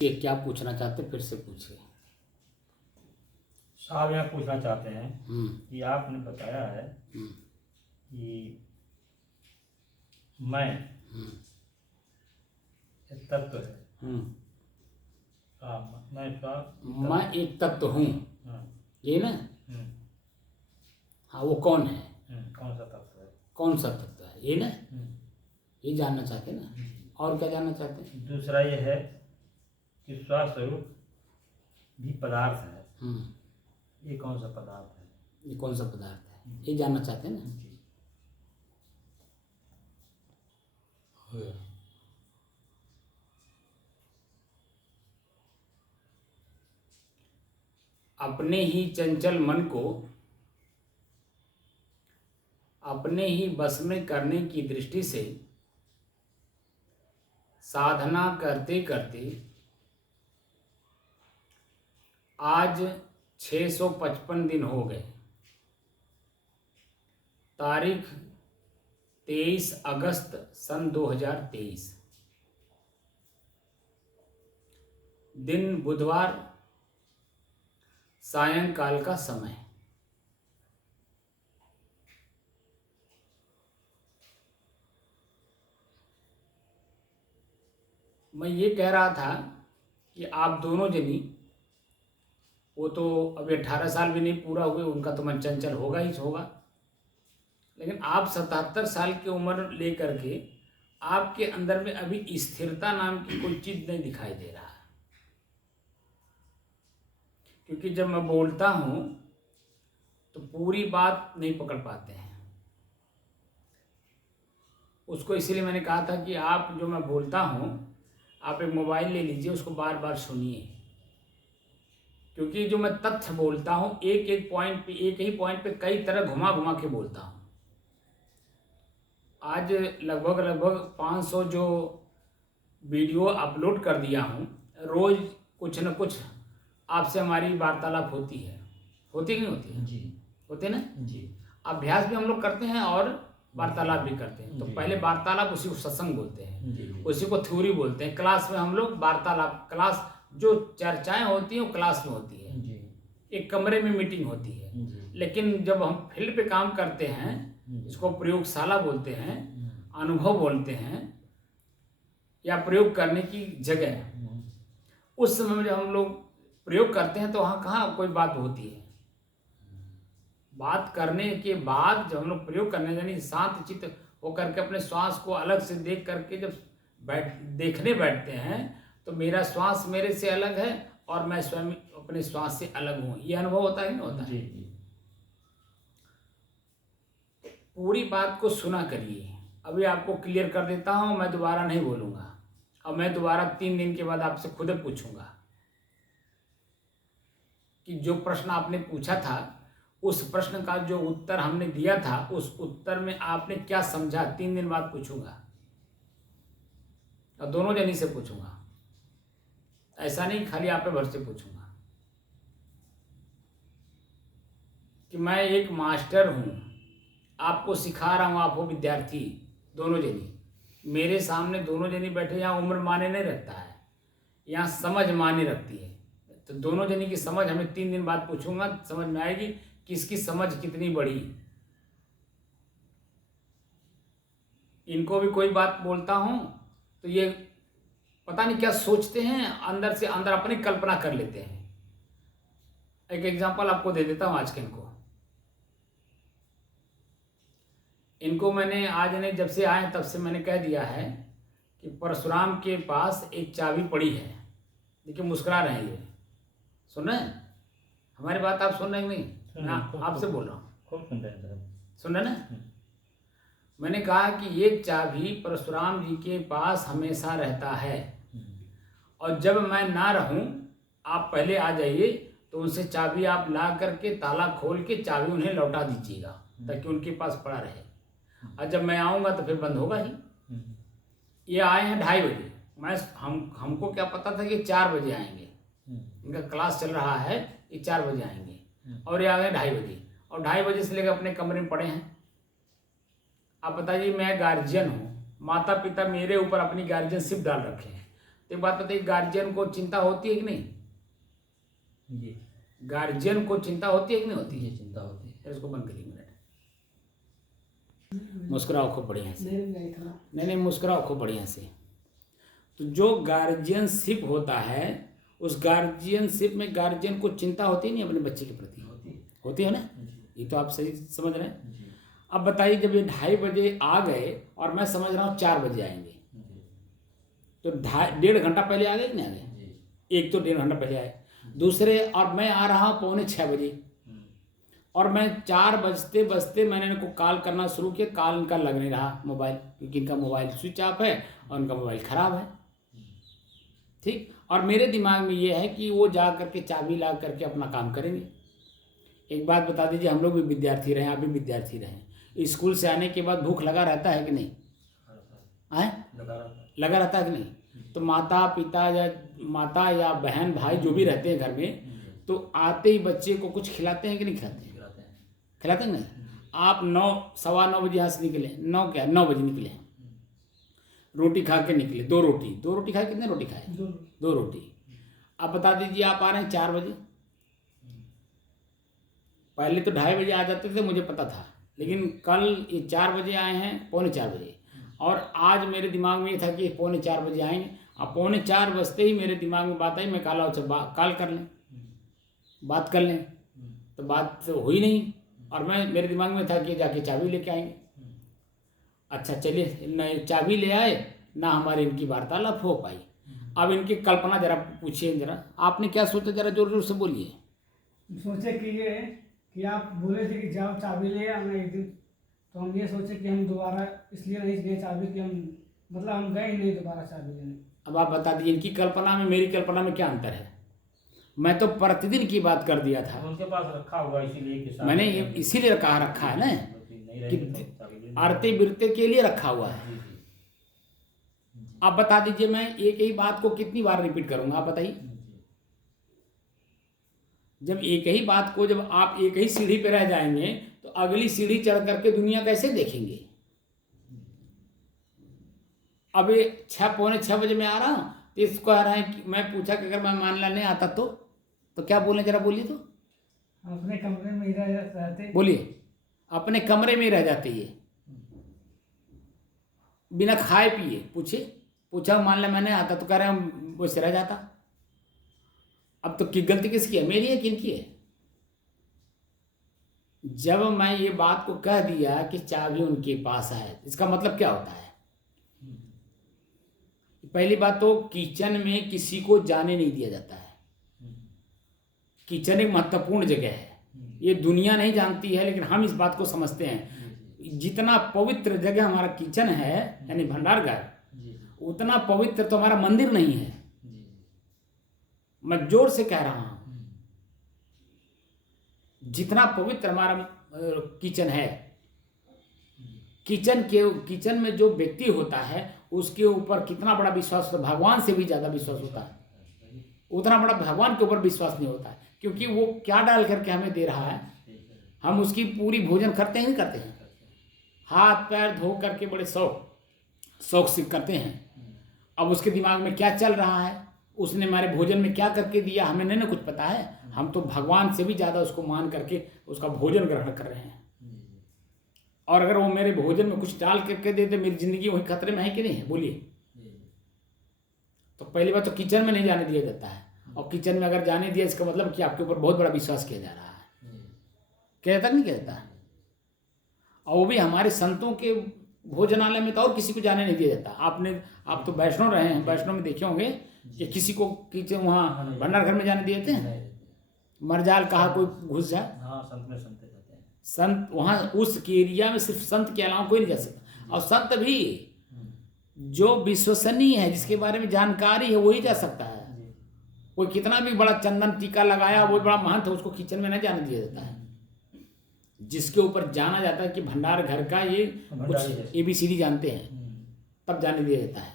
ये क्या पूछना चाहते फिर से पूछिए। साहब यहाँ पूछना चाहते हैं हम्म कि आपने बताया है हम्म कि मैं हम्म एक तत्व है। हम्म। मैं मैं एक तत्व हूँ, ये ना। हाँ, वो कौन है, कौन सा तत्व है? कौन सा तत्व है, ये ना। ये जानना चाहते हैं ना, और क्या जानना चाहते हैं? दूसरा ये है कि स्वस्वरूप भी पदार्थ है। ये कौन सा पदार्थ है? ये कौन सा पदार्थ है, ये जानना चाहते हैं ना। अपने ही चंचल मन को अपने ही बस में करने की दृष्टि से साधना करते करते आज 655 दिन हो गए। तारीख 23 अगस्त सन 2023, दिन बुधवार, सायंकाल का समय। मैं ये कह रहा था कि आप दोनों जनी, वो तो अभी 18 साल भी नहीं पूरा हुए, उनका तो मन चंचल होगा ही होगा, लेकिन आप 77 साल की उम्र लेकर के आपके अंदर में अभी स्थिरता नाम की कोई चीज़ नहीं दिखाई दे रहा है। क्योंकि जब मैं बोलता हूँ तो पूरी बात नहीं पकड़ पाते हैं। उसको इसीलिए मैंने कहा था कि आप जो मैं बोलता हूँ, आप एक मोबाइल ले लीजिए, उसको बार बार सुनिए, क्योंकि जो मैं तथ्य बोलता हूँ एक एक पॉइंट पे, एक ही पॉइंट पे कई तरह घुमा घुमा के बोलता हूँ। आज लगभग 500 जो वीडियो अपलोड कर दिया हूँ। रोज़ कुछ न कुछ आपसे हमारी वार्तालाप होती है, होती कि नहीं होती है? जी होते ना जी। अभ्यास भी हम लोग करते हैं और वार्तालाप भी करते हैं। तो जी। पहले वार्तालाप, उसी को सत्संग बोलते हैं, जी। उसी को थ्योरी बोलते हैं। क्लास में हम लोग वार्तालाप, क्लास जो चर्चाएं होती हैं वो क्लास में होती है, जी। एक कमरे में मीटिंग होती है। जी। लेकिन जब हम फील्ड पे काम करते हैं, इसको प्रयोगशाला बोलते हैं, अनुभव बोलते हैं, या प्रयोग करने की जगह, उस समय में जब हम लोग प्रयोग करते हैं तो वहाँ कहाँ कोई बात होती है। बात करने के बाद जब हम लोग प्रयोग करने, यानी शांत चित्त होकर के अपने श्वास को अलग से देख करके जब देखने बैठते हैं, तो मेरा श्वास मेरे से अलग है और मैं स्वयं अपने श्वास से अलग हूँ, ये अनुभव होता है, नहीं होता है? जी। पूरी बात को सुना करिए। अभी आपको क्लियर कर देता हूँ, मैं दोबारा नहीं बोलूँगा, और मैं दोबारा 3 दिन के बाद आपसे खुद पूछूंगा कि जो प्रश्न आपने पूछा था, उस प्रश्न का जो उत्तर हमने दिया था, उस उत्तर में आपने क्या समझा। 3 दिन बाद पूछूंगा, और दोनों जनी से पूछूंगा, ऐसा नहीं खाली आप पे भर से पूछूंगा। कि मैं एक मास्टर हूँ, आपको सिखा रहा हूँ, आप हो विद्यार्थी, दोनों जनी मेरे सामने, दोनों जनी बैठे। यहाँ उम्र माने नहीं रखता है, यहाँ समझ माने रखती है। तो दोनों जनी की समझ हमें 3 दिन बाद पूछूंगा, समझ में आएगी कि इसकी समझ कितनी बड़ी। इनको भी कोई बात बोलता हूँ तो ये पता नहीं क्या सोचते हैं, अंदर से अंदर अपनी कल्पना कर लेते हैं। एक एग्जांपल आपको दे देता हूँ आज के। इनको मैंने आज नहीं, जब से आए तब से मैंने कह दिया है कि परशुराम के पास एक चाबी पड़ी है। देखिए मुस्कुरा रहे हैं, ये सुन रहे हैं हमारी बात? आप सुन रहे हैं? नहीं, मैं आपसे बोल रहा हूँ, खूब सुन रहे हैं। सुन रहे ना? मैंने कहा कि ये चाबी परशुराम जी के पास हमेशा रहता है, और जब मैं ना रहूं आप पहले आ जाइए, तो उनसे चाबी आप ला करके ताला खोल के चाबी उन्हें लौटा दीजिएगा, ताकि उनके पास पड़ा रहे। और जब मैं आऊँगा तो फिर बंद होगा ही। ये आए हैं 2:30 बजे, हमको क्या पता था कि 4 बजे आएंगे, इनका क्लास चल रहा है, ये 4 बजे आएंगे, और ये आ गए 2:30 बजे, और 2:30 बजे से लेकर अपने कमरे में पड़े हैं। आप बताइए, मैं गार्जियन हूँ, माता पिता मेरे ऊपर अपनी गार्जियनशिप डाल रखे हैं, तो एक बात बताइए, गार्जियन को चिंता होती है कि नहीं? जी गार्जियन को चिंता होती है कि नहीं होती है? ये चिंता होती है। फिर इसको बंद करिए मिनट। मुस्कुराओ खूब बढ़िया से। नहीं मुस्कुराओ खूब बढ़िया से। तो जो गार्जियनशिप होता है, उस गार्जियनशिप में गार्जियन को चिंता होती नहीं अपने बच्चे के प्रति? होती है ना? ये तो आप सही समझ रहे हैं। अब बताइए, जब ये 2:30 बजे आ गए और मैं समझ रहा हूँ 4 बजे आएंगे, तो 1.5 घंटा पहले आ गए कि नहीं आ गए? एक तो 1.5 घंटा पहले आए, दूसरे और मैं आ रहा हूँ 5:45 बजे, और मैं 4 बजते बजते मैंने इनको कॉल करना शुरू किया, कॉल इनका लग नहीं रहा मोबाइल, क्योंकि इनका मोबाइल स्विच ऑफ है और उनका मोबाइल ख़राब है। ठीक, और मेरे दिमाग में ये है कि वो जा करके चाबी ला करके अपना काम करेंगे। एक बात बता दीजिए, हम लोग भी विद्यार्थी रहे, आप भी विद्यार्थी रहे, स्कूल से आने के बाद भूख लगा रहता है कि नहीं? आए लगा रहता है कि नहीं? तो माता या बहन भाई जो भी रहते हैं घर में, तो आते ही बच्चे को कुछ खिलाते हैं कि नहीं खिलाते हैं? खिलाते हैं नहीं? आप 9, 9:15 बजे यहाँ से निकले, 9 बजे निकले, रोटी खा के निकले, 2 रोटी खाए, कितने रोटी खाए? 2 रोटी। अब बता दीजिए, आप आ रहे हैं 4 बजे। पहले तो 2:30 बजे आ जाते थे, मुझे पता था, लेकिन कल ये 4 बजे आए हैं, 3:45 बजे, और आज मेरे दिमाग में ये था कि 3:45 बजे आएंगे। अब 3:45 बजते ही मेरे दिमाग में बात आई, मैं कॉल कॉल कर लें, बात कर लें, तो बात तो हुई नहीं, और मेरे दिमाग में था कि जाके चाबी लेके आएंगे। अच्छा चलिए, न चाबी ले आए, ना हमारी इनकी वार्तालाप हो पाई। अब इनकी कल्पना जरा पूछिए, जरा आपने क्या सोचा, जरा जोर जोर से बोलिए। सोचे कि आप बोले थे कि जाओ चाबी ले आना एक दिन, तो हम ये सोचे कि हम दोबारा इसलिए नहीं गए चाबी कि हम गए ही नहीं दोबारा चाबी लेने। अब आप बता दीजिए, इनकी कल्पना में मेरी कल्पना में क्या अंतर है? मैं तो प्रतिदिन की बात कर दिया था, उनके पास रखा हुआ इसीलिए मैंने ये इसीलिए कहा रखा है ना कि आरते बिरते के लिए रखा हुआ है। आप बता दीजिए, मैं एक ही बात को कितनी बार रिपीट करूंगा, आप बताइए। जब एक ही बात को, जब आप एक ही सीढ़ी पे रह जाएंगे, तो अगली सीढ़ी चढ़ करके दुनिया कैसे देखेंगे? अब ये 5:45 बजे मैं आ रहा हूँ, तो इसको आ रहा है कि मैं पूछा कि अगर मैं मान लेने आता तो क्या बोले, जरा बोलिए तो। अपने कमरे में ही रहते। बोलिए, अपने कमरे में ही रह जाते, ये बिना खाए पिए। पूछा मान ले मैंने आता, तो कह रहे हैं वैसे रह जाता। अब तो की गलती किसकी है, मेरी है कि इनकी है? जब मैं ये बात को कह दिया कि चाबी उनके पास है, इसका मतलब क्या होता है? पहली बात तो किचन में किसी को जाने नहीं दिया जाता है। किचन एक महत्वपूर्ण जगह है, ये दुनिया नहीं जानती है, लेकिन हम इस बात को समझते हैं। जितना पवित्र जगह हमारा किचन है, यानी भंडारघर, उतना पवित्र तो हमारा मंदिर नहीं है। मैं जोर से कह रहा हूं, जितना पवित्र हमारा किचन है, किचन में जो व्यक्ति होता है, उसके ऊपर कितना बड़ा विश्वास होता है, भगवान से भी ज्यादा विश्वास होता है। उतना बड़ा भगवान के ऊपर विश्वास नहीं होता है, क्योंकि वो क्या डाल करके हमें दे रहा है, हम उसकी पूरी भोजन करते हैं, नहीं करते हैं? हाथ पैर धो करके बड़े शौक से करते हैं। अब उसके दिमाग में क्या चल रहा है, उसने हमारे भोजन में क्या करके दिया, हमें नहीं ना कुछ पता है। हम तो भगवान से भी ज़्यादा उसको मान करके उसका भोजन ग्रहण कर रहे हैं। और अगर वो मेरे भोजन में कुछ डाल करके दे तो मेरी ज़िंदगी वही खतरे में है कि नहीं है, बोलिए। तो पहली बात तो किचन में नहीं जाने दिया जाता है, और किचन में अगर जाने दिया, इसका मतलब कि आपके ऊपर बहुत बड़ा विश्वास किया जा रहा है। क्या जाता नहीं किया जाता है? और वो भी हमारे संतों के भोजनालय में तो और किसी को जाने नहीं दिया जाता। आप तो वैष्णव रहे हैं, वैष्णव में देखे होंगे कि किसी को किचन वहाँ भंडार घर में जाने दिए थे? मरजाल कहा कोई घुस जाए, संत वहाँ उस एरिया में सिर्फ संत के अलावा कोई नहीं जा सकता। और संत भी जो विश्वसनीय है, जिसके बारे में जानकारी है, वही जा सकता है। कोई कितना भी बड़ा चंदन टीका लगाया, वो बड़ा महंत है, उसको किचन में नहीं जाने दिया जाता है। जिसके ऊपर जाना जाता है कि भंडार घर का ये कुछ ABCD जानते हैं, तब जाने दिया जाता है।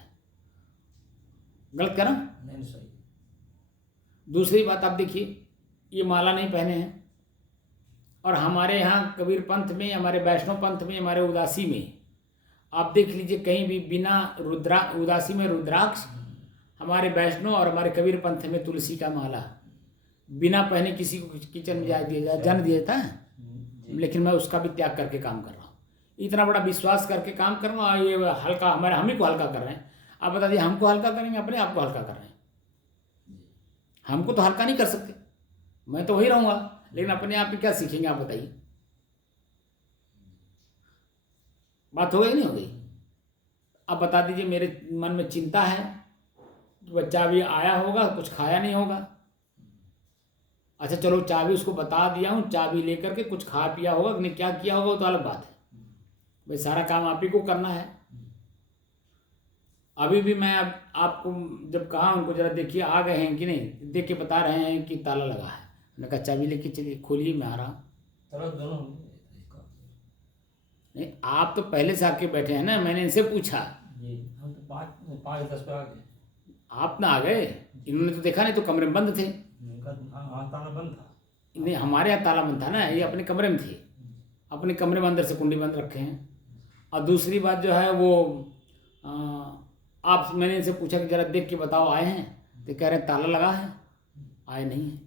गलत कह रहा हूं? दूसरी बात आप देखिए, ये माला नहीं पहने हैं, और हमारे यहाँ कबीर पंथ में, हमारे वैष्णव पंथ में, हमारे उदासी में आप देख लीजिए, कहीं भी बिना उदासी में रुद्राक्ष हमारे वैष्णव और हमारे कबीर पंथ में तुलसी का माला बिना पहने किसी को किचन में जाने दिया था, लेकिन मैं उसका भी त्याग करके काम कर रहा हूँ। इतना बड़ा विश्वास करके काम कर रहा हूँ। ये हल्का हमारे हम ही को हल्का कर रहे हैं। आप बता दिए हमको हल्का करेंगे, अपने आप को हल्का कर रहे हैं। हमको तो हल्का नहीं कर सकते, मैं तो वही रहूँगा, लेकिन अपने आप में क्या सीखेंगे आप बताइए। बात हो गई नहीं हो गई? अब बता दीजिए, मेरे मन में चिंता है कि बच्चा अभी आया होगा, कुछ खाया नहीं होगा। अच्छा चलो, चाबी उसको बता दिया हूँ, चाबी लेकर के कुछ खा पिया होगा, नहीं क्या किया होगा वो तो अलग बात है। भाई सारा काम आप ही को करना है। अभी भी मैं आपको जब कहा उनको जरा देखिए आ गए हैं कि नहीं, देख के बता रहे हैं कि ताला लगा है। मैंने कहा चाबी लेके चलिए, खोलिए, मैं आ रहा हूँ। नहीं, आप तो पहले से आके बैठे हैं ना, मैंने इनसे पूछा। हम तो 5-10 पे आ गए। आप ना आ गए, इन्होंने तो देखा नहीं, तो कमरे में बंद थे। ताला बंद था। नहीं, हमारे यहाँ ताला बंद था ना, ये अपने कमरे में थे, अपने कमरे में अंदर से कुंडी बंद रखे हैं। और दूसरी बात जो है वो आप, मैंने इनसे पूछा कि जरा देख के बताओ आए हैं, तो कह रहे हैं ताला लगा है, आए नहीं है।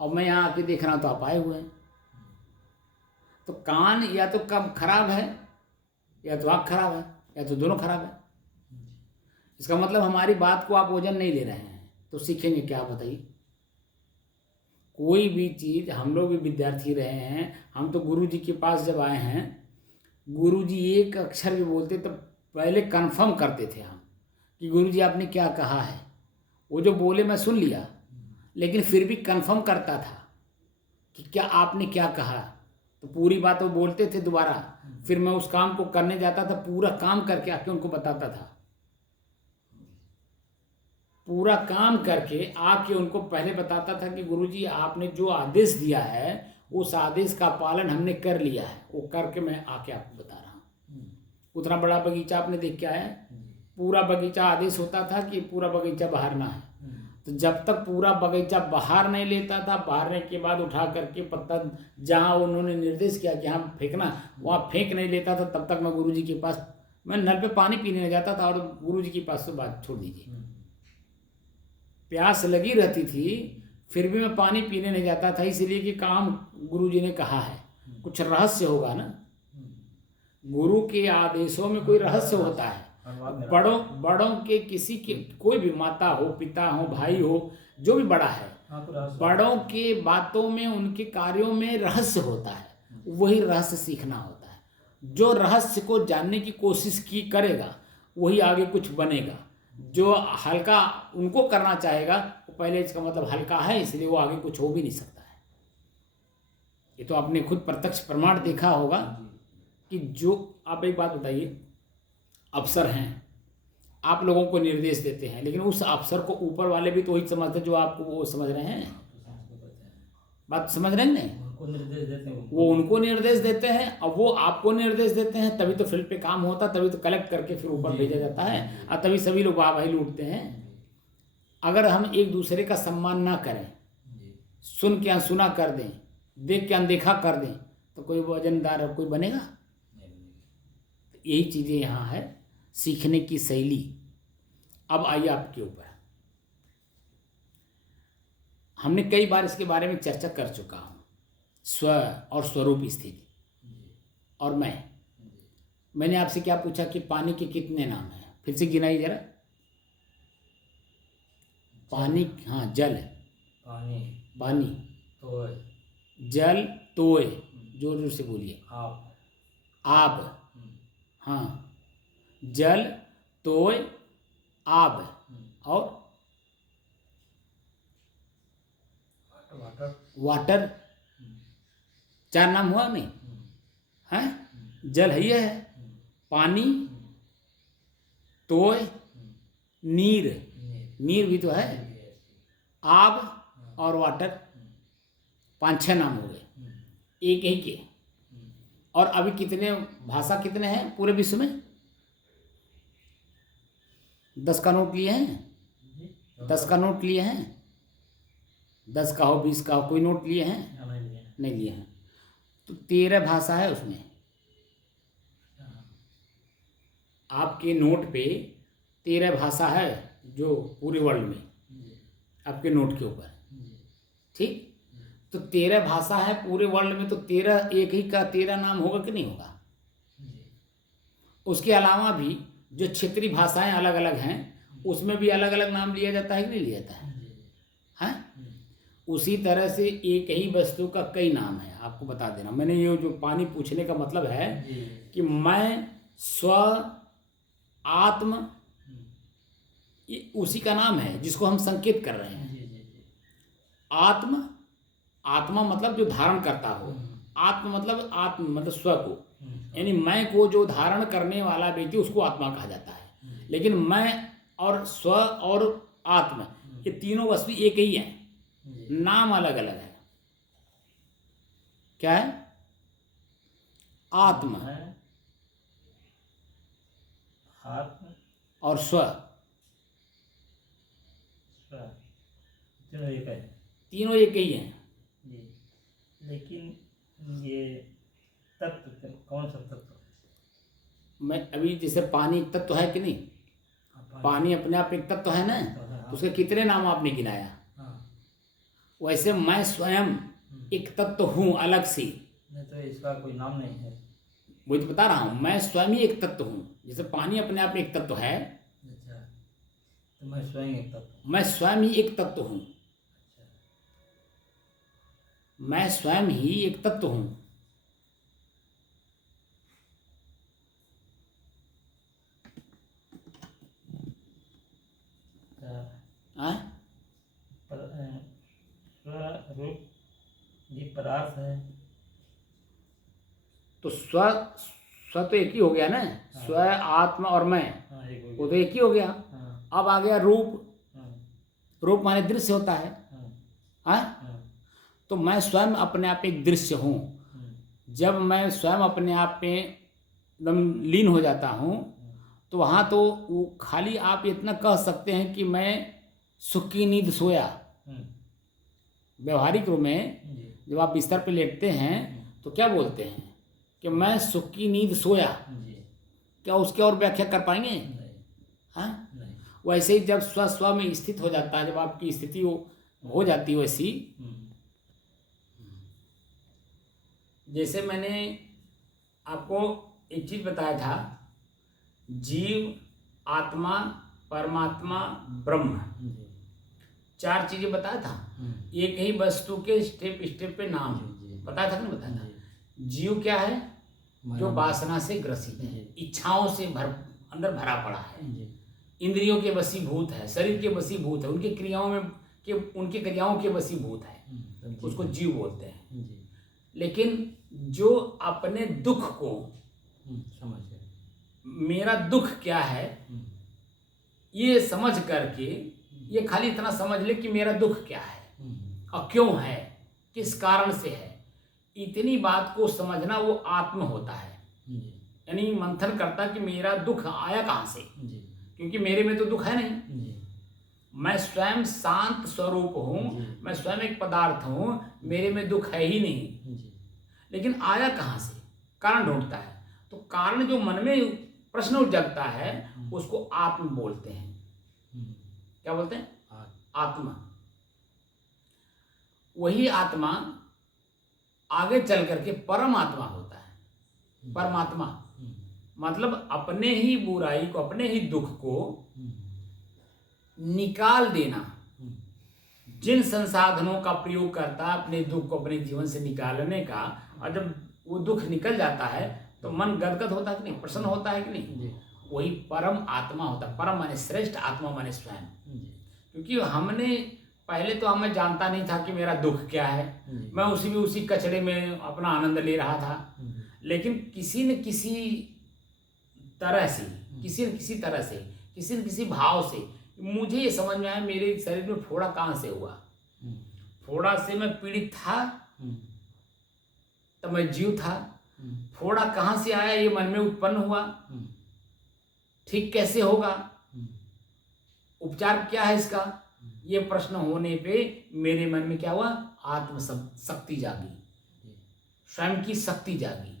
और मैं यहाँ आके देख रहा हूँ तो आप आए हुए हैं। तो कान या तो कम खराब है, या तो आँख खराब है, या तो दोनों खराब है। इसका मतलब हमारी बात को आप वजन नहीं ले रहे हैं, तो सीखेंगे क्या बताइए। कोई भी चीज़, हम लोग भी विद्यार्थी रहे हैं, हम तो गुरु जी के पास जब आए हैं, गुरु जी एक अक्षर भी बोलते तो पहले कंफर्म करते थे हम कि गुरु जी आपने क्या कहा है। वो जो बोले मैं सुन लिया, लेकिन फिर भी कंफर्म करता था कि क्या आपने क्या कहा। तो पूरी बात वो बोलते थे दोबारा, फिर मैं उस काम को करने जाता था, पूरा काम करके आके उनको बताता था। पूरा काम करके आके उनको पहले बताता था कि गुरुजी आपने जो आदेश दिया है उस आदेश का पालन हमने कर लिया है, वो करके मैं आके आपको बता रहा हूँ। उतना बड़ा बगीचा आपने देख के आया है, पूरा बगीचा आदेश होता था कि पूरा बगीचा बहारना है। तो जब तक पूरा बगीचा बाहर नहीं लेता था, बहारने के बाद उठा करके पत्ता जहाँ उन्होंने निर्देश किया कि हाँ फेंकना, वहाँ फेंक नहीं लेता था, तब तक मैं गुरुजी के पास, मैं नल पे पानी पीने जाता था और गुरुजी के पास से बात छोड़ दीजिए। प्यास लगी रहती थी, फिर भी मैं पानी पीने नहीं जाता था, इसलिए कि काम गुरुजी ने कहा है, कुछ रहस्य होगा ना। गुरु के आदेशों में कोई रहस्य होता है। बड़ों के किसी के, कोई भी माता हो, पिता हो, भाई हो, जो भी बड़ा है, बड़ों के बातों में, उनके कार्यों में रहस्य होता है। वही रहस्य सीखना होता है। जो रहस्य को जानने की कोशिश की करेगा वही आगे कुछ बनेगा। जो हल्का उनको करना चाहेगा वो पहले, इसका मतलब हल्का है, इसलिए वो आगे कुछ हो भी नहीं सकता है। ये तो आपने खुद प्रत्यक्ष प्रमाण देखा होगा कि जो, आप एक बात बताइए, अफसर हैं, आप लोगों को निर्देश देते हैं, लेकिन उस अफसर को ऊपर वाले भी तो वही समझते जो आपको वो समझ रहे हैं। बात समझ रहे हैं नहीं? वो उनको निर्देश देते हैं और वो आपको निर्देश देते हैं, तभी तो फील्ड पे काम होता, तभी तो कलेक्ट करके फिर ऊपर भेजा जाता है, और तभी सभी लोग वाहवाही लूटते हैं। अगर हम एक दूसरे का सम्मान ना करें, सुन के अनसुना कर दें, देख के अनदेखा कर दें, तो कोई वजनदार कोई बनेगा? यही चीज़ें यहाँ है, सीखने की शैली। अब आइए आपके ऊपर, हमने कई बार इसके बारे में चर्चा कर चुका हूँ, स्व और स्वरूप स्थिति। और मैंने आपसे क्या पूछा कि पानी के कितने नाम हैं? फिर से गिनाइए जरा। पानी, हाँ, जल, पानी, जल, तोय, जोर जोर से बोलिए, आब, हाँ, जल, तोय, आब, और वाटर। 4 नाम हुआ नहीं है? जल है, ये है, पानी, तोय, नीर, नीर भी तो है, आब और वाटर। 5-6 नाम हो गए एक ही के। और अभी कितने भाषा कितने हैं पूरे विश्व में? 10 का नोट लिए हैं? 10 का नोट लिए हैं? 10 का हो, 20 का हो, कोई नोट लिए हैं? नहीं लिए हैं। तो 13 भाषा है उसमें। आपके नोट पे 13 भाषा है जो पूरे वर्ल्ड में जी आपके नोट के ऊपर, जी ठीक। तो 13 भाषा है पूरे वर्ल्ड में, तो 13 एक ही का 13 नाम होगा कि नहीं होगा। जी उसके अलावा भी जो क्षेत्रीय भाषाएं अलग अलग हैं उसमें भी अलग अलग नाम लिया जाता है कि नहीं लिया जाता है, जी हैं। उसी तरह से एक ही वस्तु का कई नाम है, आपको बता देना। मैंने ये जो पानी पूछने का मतलब है जी कि मैं, स्व, आत्म, ये उसी का नाम है जिसको हम संकेत कर रहे हैं। जी जी जी आत्म, आत्मा मतलब जो धारण करता हो, आत्म मतलब आत्म मतलब स्व को, यानी मैं को जो धारण करने वाला व्यक्ति उसको आत्मा कहा जाता है। लेकिन मैं और स्व और आत्म ये तीनों वस्तु एक ही है, नाम अलग अलग है। क्या है? आत्म है आत्म और स्व, स्व, तीनों एक है तीनों एक ही हैं। जी। लेकिन ये तत्व कौन सा तत्व? मैं अभी जैसे पानी एक तत्व है कि नहीं, पानी अपने आप एक तत्व है ना, तो उसके कितने नाम आपने गिनाया। हाँ वैसे मैं स्वयं एक तत्व हूँ अलग से, नहीं तो इसका कोई नाम नहीं है। वही तो बता रहा हूँ, मैं स्वयं ही एक तत्व हूँ। जैसे पानी अपने आप में एक तत्व है, अच्छा तो मैं स्वयं एक तत्व। मैं स्वयं ही एक तत्व हूँ, मैं स्वयं ही एक तत्व हूँ। हाँ? स्वरूप ये पदार्थ है। तो स्व, स्व तो एक ही हो गया ना, स्व, आत्मा और मैं, हाँ एक हो वो तो गया। एक ही हो गया। हाँ अब आ गया रूप, हाँ रूप माने दृश्य होता है। हाँ हाँ? हाँ तो मैं स्वयं अपने आप एक दृश्य हूँ। जब मैं स्वयं अपने आप में एकदम लीन हो जाता हूँ तो वहाँ तो वो खाली आप इतना कह सकते हैं कि मैं सुख की नींद सोया। व्यवहारिक रूप में जी जब आप बिस्तर पर लेटते हैं तो क्या बोलते हैं कि मैं सुख की नींद सोया। जी क्या उसकी और व्याख्या कर पाएंगे? नहीं हाँ? नहीं। वैसे ही जब स्व स्व में स्थित हो जाता है, जब आपकी स्थिति हो जाती है वैसी, जैसे मैंने आपको एक चीज बताया था, जीव, आत्मा, परमात्मा, ब्रह्म, जी 4 चीजें बताया था। एक ही वस्तु के स्टेप स्टेप पे नाम बताया था कि नहीं बताया था। जीव क्या है? जो वासना से ग्रसित है, इच्छाओं से अंदर भरा पड़ा है, इंद्रियों के वशीभूत है, शरीर के वशीभूत है, उनके क्रियाओं में उनके क्रियाओं के वशीभूत है, उसको जीव बोलते हैं। लेकिन जो अपने दुख को, समझ गए। मेरा दुख क्या है ये समझ करके, ये खाली इतना समझ ले कि मेरा दुख क्या है और क्यों है, किस कारण से है, इतनी बात को समझना वो आत्म होता है। यानी मंथन करता कि मेरा दुख आया कहाँ से, क्योंकि मेरे में तो दुख है नहीं। मैं स्वयं शांत स्वरूप हूँ, मैं स्वयं एक पदार्थ हूँ, मेरे में दुख है ही नहीं। लेकिन आया कहाँ से, कारण ढूंढता है। तो कारण जो मन में प्रश्न जगता है उसको आत्म बोलते हैं। क्या बोलते हैं? आत्मा। वही आत्मा आगे चल करके परमात्मा होता है। परमात्मा मतलब अपने ही बुराई को, अपने ही दुख को निकाल देना। जिन संसाधनों का प्रयोग करता है अपने दुख को अपने जीवन से निकालने का, और जब वो दुख निकल जाता है तो मन गदगद होता है कि नहीं, प्रसन्न होता है कि नहीं, वही परम आत्मा होता है। परम माने श्रेष्ठ, आत्मा माने स्वयं। क्योंकि हमने पहले तो हमें जानता नहीं था कि मेरा दुख क्या है, मैं उसी कचरे में अपना आनंद ले रहा था। लेकिन किसी न किसी तरह से, किसी न किसी भाव से मुझे ये समझ में आया मेरे शरीर में फोड़ा कहाँ से हुआ। फोड़ा से मैं पीड़ित था तब मैं जीव था। फोड़ा कहाँ से आया ये मन में उत्पन्न हुआ, ठीक कैसे होगा, उपचार क्या है इसका, ये प्रश्न होने पे मेरे मन में क्या हुआ, आत्म शक्ति जागी, स्वयं की शक्ति जागी।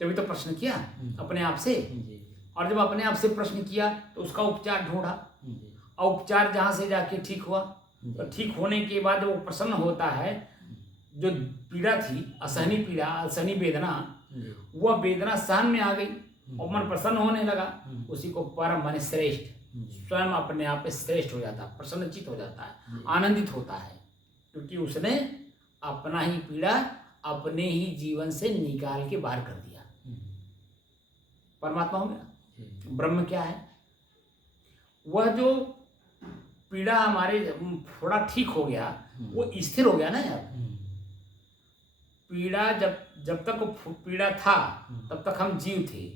तभी तो प्रश्न किया अपने आप से। और जब अपने आप से प्रश्न किया तो उसका उपचार ढूंढा, और उपचार जहाँ से जाके ठीक हुआ, तो ठीक होने के बाद वो प्रसन्न होता है। जो पीड़ा थी, असहनीय पीड़ा, असहनीय वेदना, वह वेदना सहन में आ गई और मन प्रसन्न होने लगा। उसी को परम माने श्रेष्ठ, स्वयं अपने आप में श्रेष्ठ हो जाता है, प्रसन्नचित हो जाता है, आनंदित होता है, क्योंकि उसने अपना ही पीड़ा अपने ही जीवन से निकाल के बाहर कर दिया। परमात्मा हो गया। ब्रह्म क्या है? वह जो पीड़ा हमारे थोड़ा ठीक हो गया, वो स्थिर हो गया ना यार। पीड़ा जब तक वो पीड़ा था तब तक हम जीव थे,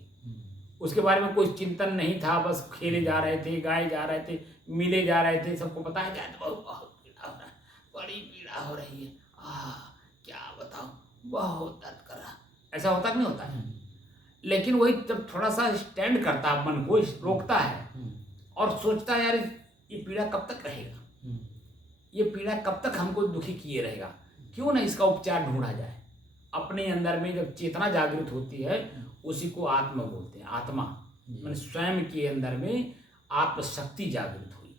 उसके बारे में कोई चिंतन नहीं था, बस खेले जा रहे थे, गाए जा रहे थे, मिले जा रहे थे, सबको बताया जाए तो बहुत पीड़ा हो रहा है, बड़ी पीड़ा हो रही है, क्या बताऊं, बहुत दर्द कर रहा। ऐसा होता कि नहीं होता है? लेकिन वही जब थोड़ा सा स्टैंड करता है, मन को रोकता है और सोचता है यार ये पीड़ा कब तक रहेगा, ये पीड़ा कब तक हमको दुखी किए रहेगा, क्यों ना इसका उपचार ढूंढा जाए। अपने अंदर में जब चेतना जागृत होती है उसी को आत्मा बोलते हैं। आत्मा मैंने स्वयं के अंदर में आत्मशक्ति जागृत हुई,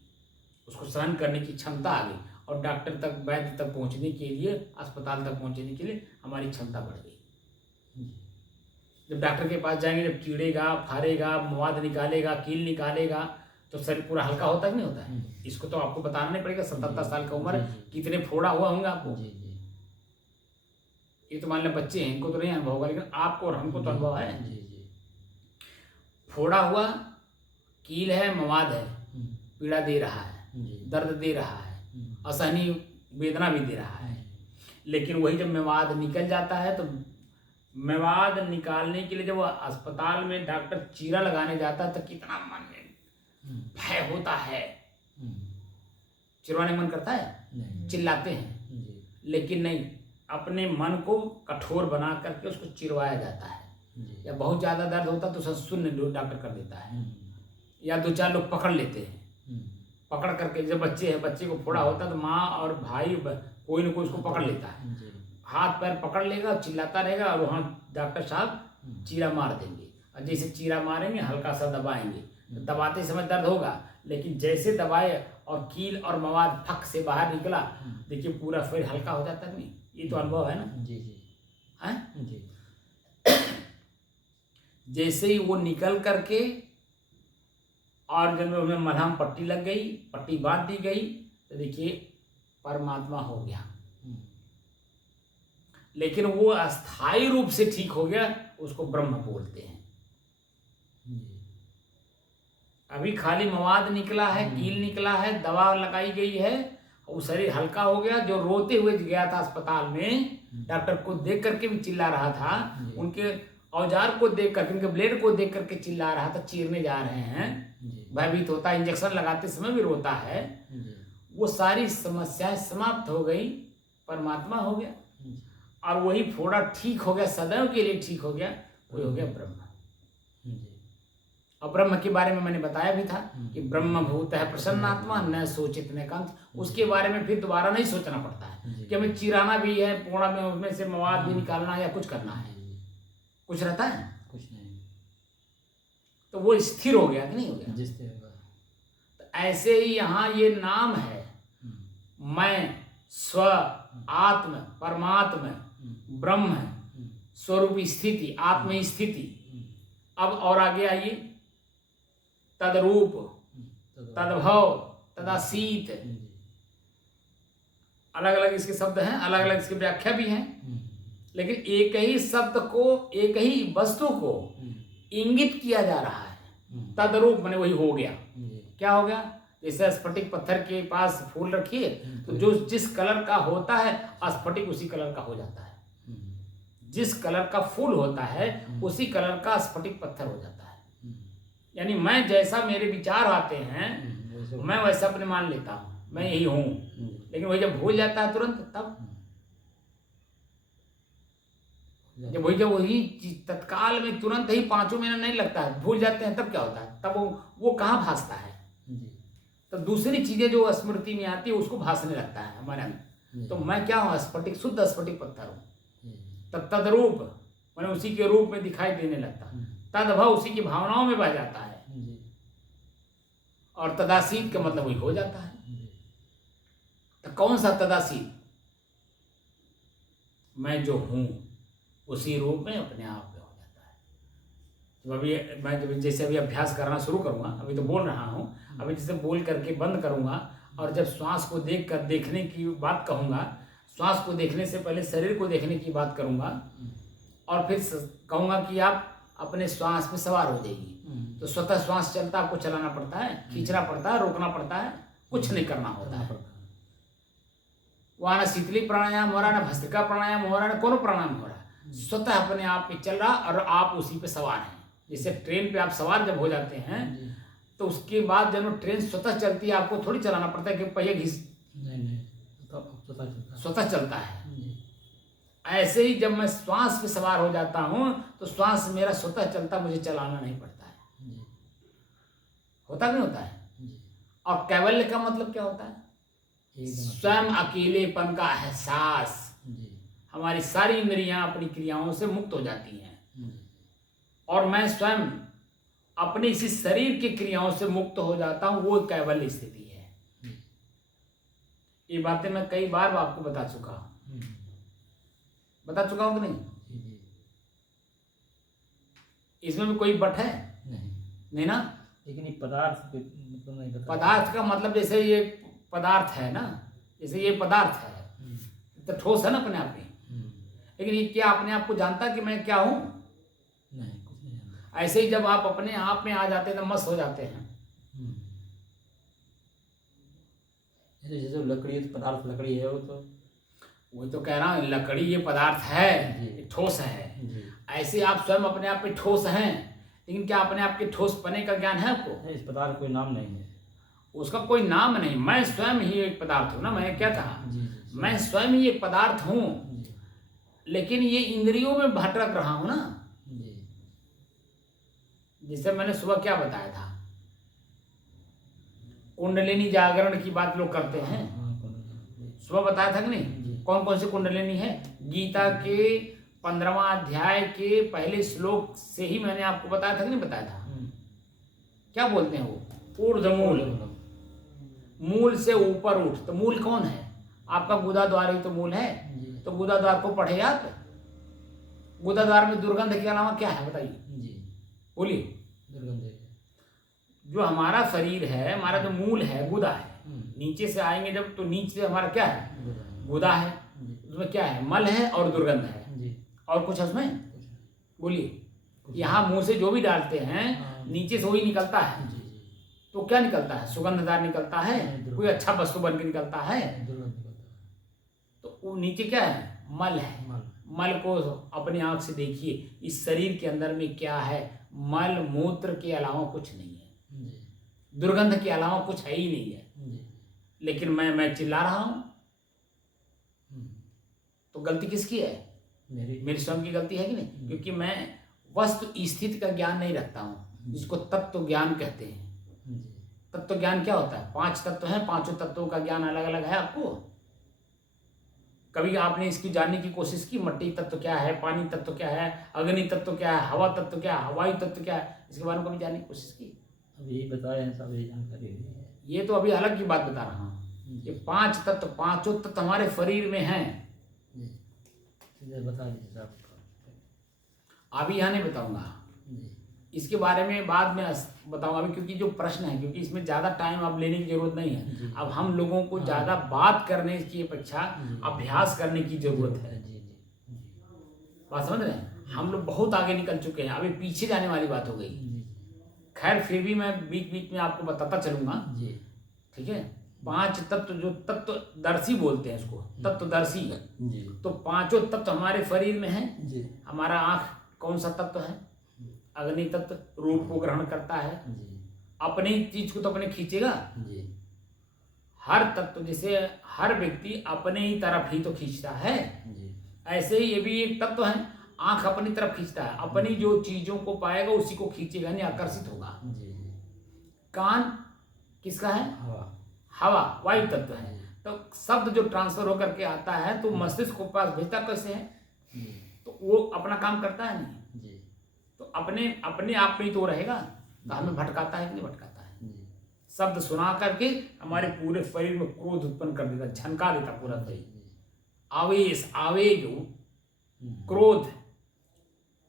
उसको सहन करने की क्षमता आ गई, और डॉक्टर तक, वैद्य तक पहुंचने के लिए, अस्पताल तक पहुंचने के लिए हमारी क्षमता बढ़ गई। जब डॉक्टर के पास जाएंगे, जब चीड़ेगा, फाड़ेगा, मवाद निकालेगा, कील निकालेगा, तो शरीर पूरा हल्का होता है कि नहीं होता है? इसको तो आपको बताना नहीं पड़ेगा। 77 साल का उम्र, कितने फोड़ा हुआ होंगे आपको। ये तो मान लें बच्चे हैं, इनको तो नहीं अनुभव होगा, लेकिन आपको और हमको तो अनुभव है। फोड़ा हुआ, कील है, मवाद है, पीड़ा दे रहा है, दर्द दे रहा है, असहनीय वेदना भी दे रहा है। लेकिन वही जब मेवाद निकल जाता है, तो मेवाद निकालने के लिए जब अस्पताल में डॉक्टर चीरा लगाने जाता है तो कितना मन में भय होता है, चिरवाने मन करता है, चिल्लाते हैं, लेकिन नहीं, अपने मन को कठोर बना करके उसको चिरवाया जाता है। या बहुत ज़्यादा दर्द होता तो उसे शून्य डॉक्टर कर देता है, या 2-4 लोग पकड़ लेते हैं, पकड़ करके, जब बच्चे को फोड़ा होता तो माँ और भाई कोई न कोई उसको पकड़ लेता है, हाथ पैर पकड़ लेगा, चिल्लाता रहेगा, और वहाँ डॉक्टर साहब चीरा मार देंगे। और जैसे चीरा मारेंगे, हल्का सा दबाएंगे, दबाते समय दर्द होगा, लेकिन जैसे दबाए और कील और मवाद फक से बाहर निकला, देखिए पूरा फिर हल्का हो जाता है। नहीं, ये तो अनुभव है ना। हैं? जैसे ही वो निकल करके और जब उसमें मलहम पट्टी लग गई, पट्टी बांध दी गई, तो देखिए परमात्मा हो गया। लेकिन वो अस्थायी रूप से ठीक हो गया, उसको ब्रह्म बोलते हैं। अभी खाली मवाद निकला है, कील निकला है, दवा लगाई गई है, वो शरीर हल्का हो गया। जो रोते हुए गया था अस्पताल में, डॉक्टर को देख करके भी चिल्ला रहा था, उनके औजार को देख करके, उनके ब्लेड को देख करके चिल्ला रहा था, चीरने जा रहे हैं, भयभीत होता है, इंजेक्शन लगाते समय भी रोता है, वो सारी समस्याएं समाप्त हो गई, परमात्मा हो गया, और वही फोड़ा ठीक हो गया, सदैव के लिए ठीक हो गया, वही हो गया ब्रह्म। और ब्रह्म के बारे में मैंने बताया भी था कि ब्रह्म भूत है प्रसन्नात्मा, न सोचित न कांत। उसके बारे में फिर दोबारा नहीं सोचना पड़ता है कि हमें चिराना भी है, पोड़ा में उसमें से मवाद भी निकालना है, या कुछ करना है, कुछ रहता है कुछ नहीं, तो वो स्थिर हो गया कि नहीं हो गया? जिससे होगा। तो ऐसे ही यहाँ ये नाम है, मैं, स्व, आत्म, परमात्मा, ब्रह्म, स्वरूप स्थिति, आत्म स्थिति। अब और आगे आइए, तदरूप, तदभव, तदासीत, अलग अलग इसके शब्द हैं, अलग अलग इसकी व्याख्या भी हैं, लेकिन एक ही शब्द को, एक ही वस्तु को इंगित किया जा रहा है। तदरूप माने वही हो गया। क्या हो गया? जैसे स्फटिक पत्थर के पास फूल रखिए, तो जो जिस कलर का होता है स्फटिक उसी कलर का हो जाता है। जिस कलर का फूल होता है उसी कलर का स्फटिक पत्थर हो जाता है। यानी मैं जैसा मेरे विचार आते हैं मैं वैसा अपने मान लेता हूँ, मैं यही हूँ, लेकिन वही जब भूल जाता है तुरंत, तब जब वही तत्काल में तुरंत ही 5 मिनट नहीं लगता है, भूल जाते हैं, तब क्या होता है? तब वो कहाँ भासता है? तो दूसरी चीजें जो स्मृति में आती है उसको भासने लगता है हमारे अंदर। तो मैं क्या हूँ? स्फटिक, शुद्ध स्फटिक पत्थर हूँ। तदरूप मैंने उसी के रूप में दिखाई देने लगता। तद्भव उसी की भावनाओं में बह जाता है, जी और तदासीत का मतलब वही हो जाता है। जी तो कौन सा तदासीत? मैं जो हूँ उसी रूप में अपने आप में हो जाता है। जब अभी मैं जब जैसे अभी अभ्यास करना शुरू करूँगा, अभी तो बोल रहा हूँ, अभी जैसे बोल करके बंद करूँगा और जब श्वास को देखने की बात कहूँगा, श्वास को देखने से पहले शरीर को देखने की बात करूँगा और फिर कहूँगा कि आप अपने श्वास में सवार हो जाइए। तो स्वतः श्वास चलता, आपको चलाना पड़ता है, खींचना पड़ता है, रोकना पड़ता है, कुछ नहीं करना होता है। वहाँ ना शीतली प्राणायाम हो रहा, ना भस्त्रिका प्राणायाम हो रहा, ना कोनो प्राणायाम हो रहा, स्वतः अपने आप पे चल रहा और आप उसी पे सवार हैं। जैसे ट्रेन पे आप सवार जब हो जाते हैं तो उसके बाद जब ट्रेन स्वतः चलती है, आपको थोड़ी चलाना पड़ता है कि पहिया घिस, नहीं तो स्वतः चलता है। ऐसे ही जब मैं श्वास पे सवार हो जाता हूँ तो श्वास मेरा स्वतः चलता, मुझे चलाना नहीं पड़ता है। होता नहीं होता है। और कैवल्य का मतलब क्या होता है? स्वयं अकेलेपन का एहसास। हमारी सारी इंद्रियां अपनी क्रियाओं से मुक्त हो जाती हैं और मैं स्वयं अपने इसी शरीर की क्रियाओं से मुक्त हो जाता हूं, वो कैवल्य स्थिति है। ये बातें मैं कई बार आपको बता चुका हूं कि नहीं? इसमें भी कोई बट है? नहीं ना। लेकिन ये पदार्थ मतलब नहीं बता। पदार्थ का मतलब जैसे ये पदार्थ है ना, जैसे ये पदार्थ है तो ठोस है ना अपने आप में, लेकिन ये क्या अपने आप को जानता कि मैं क्या हूं? नहीं, कुछ नहीं जानता। ऐसे ही जब आप अपने आप में आ जाते हैं तो मस्त हो जाते हैं। जैसे लकड़ी है तो पदार्थ लकड़ी है, वो तो वही तो कह रहा हूँ, लकड़ी ये पदार्थ है, ये ठोस है। ऐसे आप स्वयं अपने आप में ठोस हैं, लेकिन क्या अपने आप के ठोस पने का ज्ञान है आपको? इस पदार्थ कोई नाम नहीं है, उसका कोई नाम नहीं। मैं स्वयं ही एक पदार्थ हूँ ना। मैं क्या कहा? मैं स्वयं ही एक पदार्थ हूँ, लेकिन ये इंद्रियों में भटक रहा हूँ ना। जैसे मैंने सुबह क्या बताया था, कुंडलिनी जागरण की बात लोग करते हैं। सुबह बताया था कि नहीं? कौन कौन सी कुंडलिनी है? गीता के 15वां अध्याय के पहले श्लोक से ही मैंने आपको बताया था कि नहीं बताया था? क्या बोलते हैं वो? ऊर्ध्वमूल, मूल से ऊपर उठ। तो मूल कौन है? आपका गुदा द्वार ही तो मूल है। तो गुदा द्वार को पढ़े आप। गुदा द्वार में दुर्गंध के अलावा क्या है बताइए? बोलिए। दुर्गंध जो हमारा शरीर है, हमारा जो मूल है गुदा है। नीचे से आएंगे जब तो नीचे से हमारा क्या है? गुदा है। उसमें क्या है? मल है और दुर्गंध है। और कुछ उसमें? बोलिए। यहाँ मुंह से जो भी डालते हैं नीचे से वही निकलता है। तो क्या निकलता है? सुगंधदार निकलता है, कोई अच्छा वस्तु बन के निकलता है। तो वो नीचे क्या है? मल है। मल को अपनी आंख से देखिए, इस शरीर के अंदर में क्या है? मल मूत्र के अलावा कुछ नहीं है, दुर्गंध के अलावा कुछ है ही नहीं है। लेकिन मैं चिल्ला रहा हूं, तो गलती किसकी है? मेरी स्वयं की गलती है कि नहीं? क्योंकि मैं वस्तु स्थिति का ज्ञान नहीं रखता हूं, जिसको तत्व ज्ञान कहते हैं। तत्व ज्ञान क्या होता है? 5 तत्व हैं, पांचों तत्वों का ज्ञान अलग अलग है आपको। कभी आपने इसकी जानने की कोशिश की? मिट्टी तत्व क्या है, पानी तत्व क्या है, अग्नि तत्व क्या है, हवा तत्व क्या है, हवाई तत्व क्या है, इसके बारे में कभी जानने की कोशिश की? अब यही बताए हैं, सब यही जानकारी हुई है। ये तो अभी अलग की बात बता रहा हूँ। ये 5 तत्व, पांचों तत्व हमारे शरीर में हैं। बता दीजिए साहब। अभी यहाँ नहीं बताऊंगा, इसके बारे में बाद में बताऊंगा अभी, क्योंकि जो प्रश्न है, क्योंकि इसमें ज़्यादा टाइम अब लेने की जरूरत नहीं है। अब हम लोगों को ज़्यादा बात करने की अपेक्षा अभ्यास करने की जरूरत है। बात समझ रहे हैं? हम लोग बहुत आगे निकल चुके हैं, अभी पीछे जाने वाली बात हो गई। खैर फिर भी मैं बीच बीच में आपको बताता चलूंगा। ठीक है? 5 तत्व, जो तत्वदर्शी बोलते हैं इसको, तत्वदर्शी। तो पांचों तत्व हमारे शरीर में हैं। हमारा आँख कौन सा तत्व है? अग्नि तत्व, रूप को ग्रहण करता है, अपनी चीज को तो अपने खींचेगा। हर तत्व, जैसे हर व्यक्ति अपने ही तरफ ही तो खींचता है, ऐसे ही ये भी एक तत्व है। आंख अपनी तरफ खींचता है, अपनी जो चीजों को पाएगा उसी को खींचेगा, यानी आकर्षित होगा। कान किसका है? हवा, वायु तत्व है। तो शब्द जो ट्रांसफर होकर के आता है तो मस्तिष्क को पास भेजता कैसे है? तो वो अपना काम करता है नहीं। तो अपने अपने आप में ही तो रहेगा, तो हमें भटकाता है कि नहीं भटकाता है? शब्द सुना करके हमारे पूरे शरीर में क्रोध उत्पन्न कर देता, झनका देता पूरा शरीर, आवेश आवेग क्रोध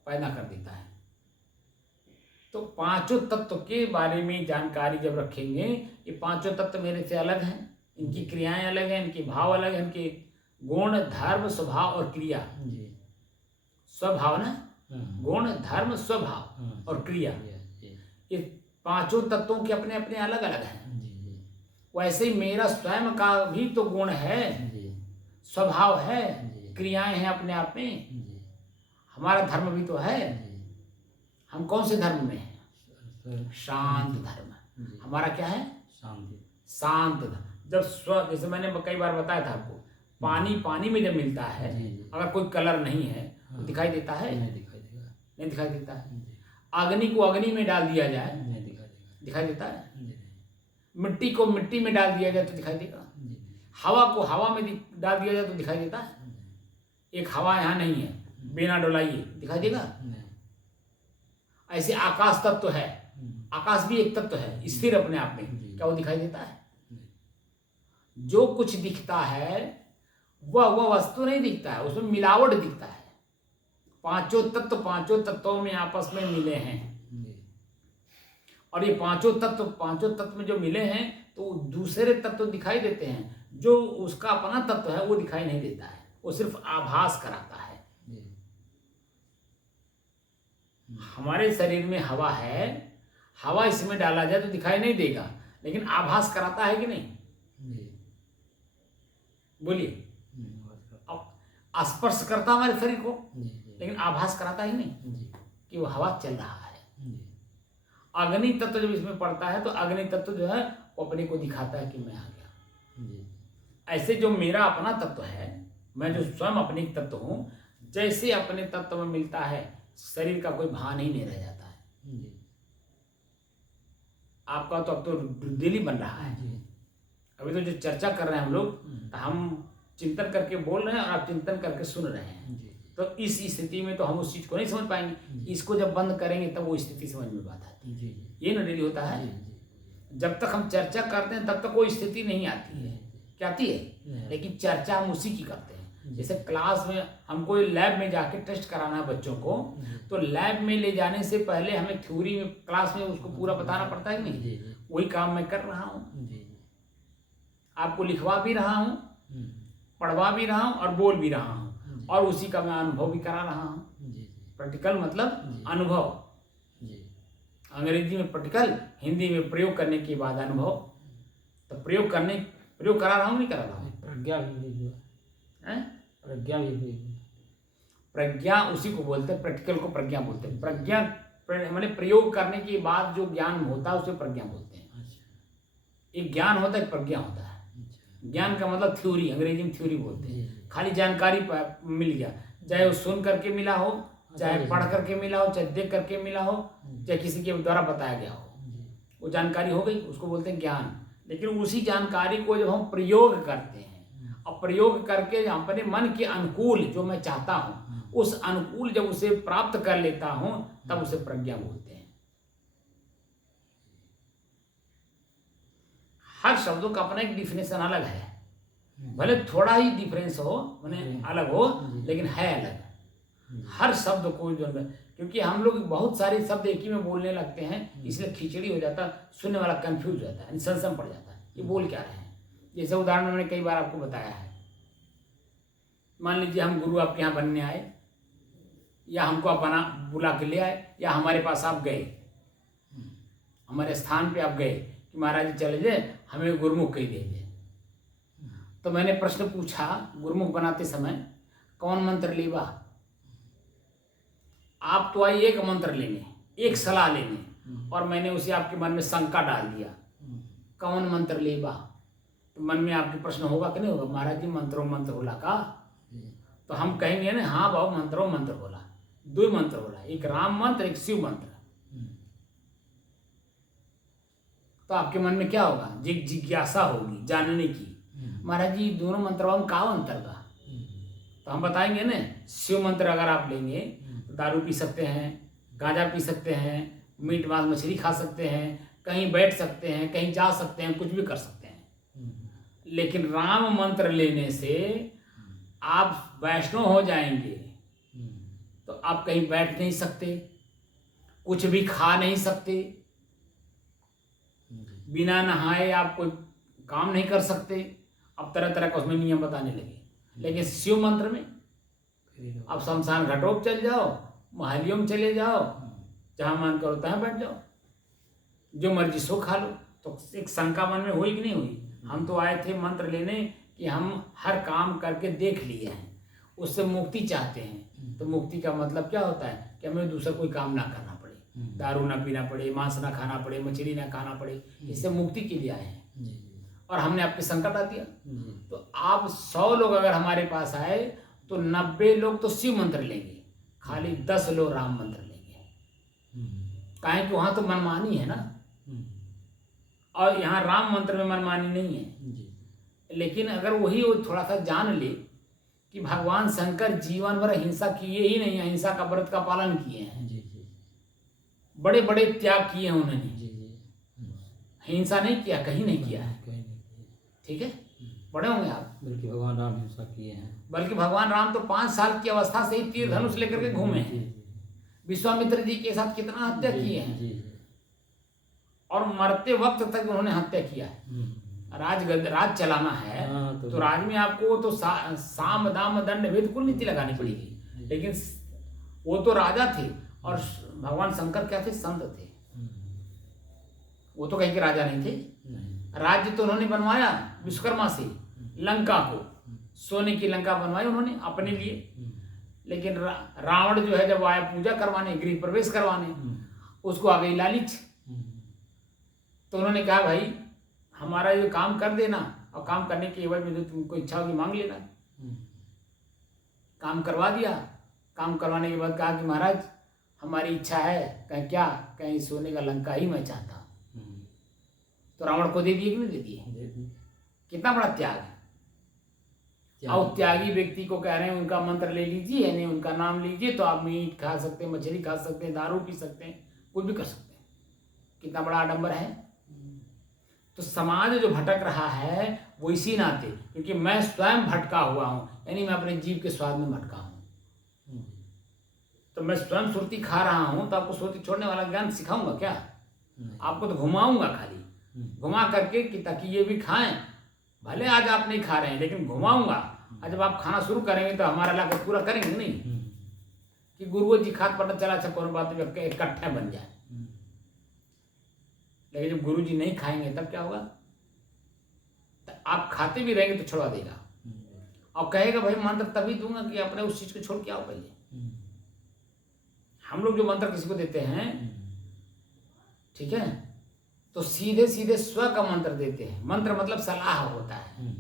पैदा कर देता है। तो पांचों तत्व के बारे में जानकारी जब रखेंगे, ये पांचों तत्व मेरे से अलग हैं, इनकी क्रियाएं अलग हैं, इनके भाव अलग हैं, इनके गुण धर्म स्वभाव और क्रिया। स्वभाव ना, गुण धर्म स्वभाव और क्रिया, ये पांचों तत्वों के अपने अपने अलग अलग हैं। वैसे ही मेरा स्वयं का भी तो गुण है, स्वभाव है, क्रियाएं हैं अपने आप में, हमारा धर्म भी तो है। हम कौन से धर्म में हैं? शांत धर्म। हमारा क्या है? शांत धर्म। जब जैसे मैंने कई बार बताया था आपको, पानी पानी में जब मिलता है, अगर कोई कलर नहीं है तो दिखाई देता है? नहीं दिखाई देता है। अग्नि को अग्नि में डाल दिया जाए, दिखाई देता है? मिट्टी को मिट्टी में डाल दिया जाए तो दिखाई देगा? हवा को हवा में डाल दिया जाए तो दिखाई देता है? एक हवा यहाँ नहीं है, बिना डोलाइए दिखाई देगा? ऐसे आकाश तत्व है, आकाश भी एक तत्व है स्थिर अपने आप में, क्या वो दिखाई देता है? जो कुछ दिखता है वह वस्तु नहीं दिखता है, उसमें मिलावट दिखता है। पांचों तत्वों में आपस में मिले हैं, और ये पांचों तत्व में जो मिले हैं तो दूसरे तत्व दिखाई देते हैं, जो उसका अपना तत्व है वो दिखाई नहीं देता है, वो सिर्फ आभास कराता है। हमारे शरीर में हवा है, हवा इसमें डाला जाए तो दिखाई नहीं देगा, लेकिन आभास कराता है कि नहीं? बोलिए, अब स्पर्श करता हमारे शरीर को, लेकिन आभास कराता ही नहीं कि वो हवा चल रहा है। अग्नि तत्व जब इसमें पड़ता है तो अग्नि तत्व जो है वो अपने को दिखाता है कि मैं आ गया। ऐसे जो मेरा अपना तत्व है, मैं जो स्वयं अपनी तत्व हूं, जैसे अपने तत्व में मिलता है शरीर का कोई भान ही नहीं रह जाता है। आपका तो अब तो डेली बन रहा है। अभी तो जो चर्चा कर रहे हैं हम लोग, तो हम चिंतन करके बोल रहे हैं और आप चिंतन करके सुन रहे हैं। तो इस स्थिति में तो हम उस चीज को नहीं समझ पाएंगे, इसको जब बंद करेंगे तब वो स्थिति समझ में बात आती है। ये ना डेली होता है। जब तक हम चर्चा करते हैं तब तक कोई स्थिति नहीं आती है, क्या आती है? लेकिन चर्चा हम उसी की करते हैं। जैसे क्लास में हमको लैब में जाके टेस्ट कराना है बच्चों को, तो लैब में ले जाने से पहले हमें थ्योरी में क्लास में उसको पूरा बताना पड़ता है नहीं? वही काम मैं कर रहा हूँ, आपको लिखवा भी रहा हूँ, पढ़वा भी रहा हूँ और बोल भी रहा हूँ, और उसी का मैं अनुभव भी करा रहा हूँ। प्रैक्टिकल मतलब अनुभव, अंग्रेजी में प्रैक्टिकल, हिंदी में प्रयोग करने के बाद अनुभव। तो प्रयोग करा रहा हूँ नहीं करा रहा हूँ? प्रज्ञा उसी को बोलते हैं, प्रैक्टिकल को प्रज्ञा बोलते हैं। प्रज्ञा माने प्रयोग करने के बाद जो ज्ञान होता है उसे प्रज्ञा बोलते हैं। एक ज्ञान होता है, एक प्रज्ञा होता है। ज्ञान का मतलब थ्योरी, अंग्रेजी में थ्योरी बोलते हैं। खाली जानकारी मिल गया, चाहे वो सुन करके मिला हो, चाहे पढ़ करके मिला हो, चाहे देख करके मिला हो, चाहे किसी के द्वारा बताया गया हो, वो जानकारी हो गई, उसको बोलते हैं ज्ञान। लेकिन उसी जानकारी को जब हम प्रयोग करते हैं और प्रयोग करके अपने मन के अनुकूल जो मैं चाहता हूँ उस अनुकूल जब उसे प्राप्त कर लेता हूँ तब उसे प्रज्ञा बोलते हैं। हर शब्दों का अपना एक डिफिनेशन अलग है, भले थोड़ा ही डिफरेंस हो, माने अलग हो, लेकिन है अलग हर शब्द को जो, क्योंकि हम लोग बहुत सारे शब्द एक ही में बोलने लगते हैं, इसलिए खिचड़ी हो जाता, सुनने वाला कंफ्यूज हो जाता है, संशय पड़ जाता है, ये बोल क्या रहे हैं। जैसे उदाहरण मैंने कई बार आपको बताया है, मान लीजिए हम गुरु आपके यहाँ बनने आए, या हमको आप बुला के ले आए, या हमारे पास आप गए, हमारे स्थान पे आप गए कि महाराज जी चले जाए, हमें गुरुमुख कही दीजिए। तो मैंने प्रश्न पूछा गुरुमुख बनाते समय, कौन मंत्र लेवा? आप तो आई एक मंत्र लेने, एक सलाह लेने, और मैंने उसे आपके मन में शंका डाल दिया, कौन मंत्र लेवा? तो मन में आपके प्रश्न होगा कि नहीं होगा, महाराज जी मंत्रों मंत्र होला का? तो हम कहेंगे ना, हाँ बाबू मंत्रों मंत्र होला, दो मंत्र होला, एक राम मंत्र, एक शिव मंत्र। तो आपके मन में क्या होगा? जिज्ञासा होगी जानने की, महाराज जी दोनों मंत्रों में का अंतर था? तो हम बताएंगे ना, शिव मंत्र अगर आप लेंगे तो दारू पी सकते हैं, गांजा पी सकते हैं, मीट मांस मछली खा सकते हैं, कहीं बैठ सकते हैं, कहीं जा सकते हैं, कुछ भी कर सकते हैं। लेकिन राम मंत्र लेने से आप वैष्णव हो जाएंगे तो आप कहीं बैठ नहीं सकते, कुछ भी खा नहीं सकते, बिना नहाए आप कोई काम नहीं कर सकते। अब तरह तरह का उसमें नियम बताने लगे। लेकिन शिव मंत्र में आप शमशान घाटों पर चल जाओ, महलियों में चले जाओ, जहाँ मन करो तहाँ बैठ जाओ, जो मर्जी सो खा लो। तो एक शंका मन में हुई कि नहीं हुई? हम तो आए थे मंत्र लेने कि हम हर काम करके देख लिए हैं, उससे मुक्ति चाहते हैं। तो मुक्ति का मतलब क्या होता है कि हमें दूसरा कोई काम ना करना पड़े, दारू ना पीना पड़े, मांस ना खाना पड़े, मछली ना खाना पड़े, इससे मुक्ति के लिए आए हैं। और हमने आपके संकट आ दिया। तो आप 100 लोग अगर हमारे पास आए तो 90 लोग तो शिव मंत्र लेंगे, खाली 10 लोग राम मंत्र लेंगे। काहे कि वहाँ तो मनमानी है ना, और यहाँ राम मंत्र में मनमानी नहीं है। लेकिन अगर वही वो थोड़ा सा जान ले कि भगवान शंकर जीवन भर हिंसा किए ही नहीं, अहिंसा का व्रत का पालन किए हैं, बड़े बड़े त्याग किए हैं उन्होंने, हिंसा नहीं किया, कहीं नहीं किया है। ठीक है, बड़े होंगे आप। बल्कि भगवान राम हिंसा किए हैं। बल्कि भगवान राम तो 5 साल की अवस्था से ही तीर धनुष लेकर के घूमे हैं। विश्वामित्र जी के साथ कितना हत्या किए हैं, और मरते वक्त तक उन्होंने हत्या किया है। राज चलाना है तो राज में आपको तो साम दाम दंड भेद कुल नीति लगानी पड़ेगी। लेकिन वो तो राजा थे, और भगवान शंकर क्या थे? संत थे। वो तो कहीं के राजा नहीं थे। राज्य तो उन्होंने बनवाया विश्वकर्मा से, लंका को, सोने की लंका बनवाई उन्होंने अपने लिए। लेकिन रावण जो है जब आया पूजा करवाने, गृह प्रवेश करवाने, उसको आ गई लालच। तो उन्होंने कहा भाई हमारा ये काम कर देना, और काम करने के एवज में जो तुमको इच्छा होगी मांग लेना। काम करवा दिया। काम करवाने के बाद कहा कि महाराज हमारी इच्छा है। कहीं क्या? कहीं सोने का लंका ही मैं चाहता हूँ। तो रावण को दे दिए कि नहीं दे दिए? कितना बड़ा त्याग है। और त्यागी व्यक्ति को कह रहे हैं उनका मंत्र ले लीजिए, यानी उनका नाम लीजिए तो आप मीट खा सकते हैं, मछली खा सकते हैं, दारू पी सकते हैं, कुछ भी कर सकते हैं। कितना बड़ा आडंबर है। तो समाज जो भटक रहा है वो इसी नाते, क्योंकि मैं स्वयं भटका हुआ हूँ, यानी मैं अपने जीव के स्वाद में भटका हूँ। तो मैं स्वयं सुरती खा रहा हूँ, तो आपको सुरती छोड़ने वाला ज्ञान सिखाऊंगा क्या? आपको तो घुमाऊंगा खाली, घुमा करके कि ताकि ये भी खाएं। भले आज आप नहीं खा रहे हैं, लेकिन घुमाऊंगा। और जब आप खाना शुरू करेंगे तो हमारा लाकर पूरा करेंगे नहीं कि गुरुओं जी खाद पता चला अच्छा कौन बात इकट्ठे बन जाए। लेकिन जब गुरु जी नहीं खाएंगे तब क्या होगा? तो आप खाते भी रहेंगे तो छुड़वा देगा, और कहेगा भाई मंत्र तभी दूंगा कि अपने उस चीज को छोड़ के आओ पहले। हम लोग जो मंत्र किसी को देते हैं, ठीक है, तो सीधे सीधे स्व का मंत्र देते हैं। मंत्र मतलब सलाह होता है,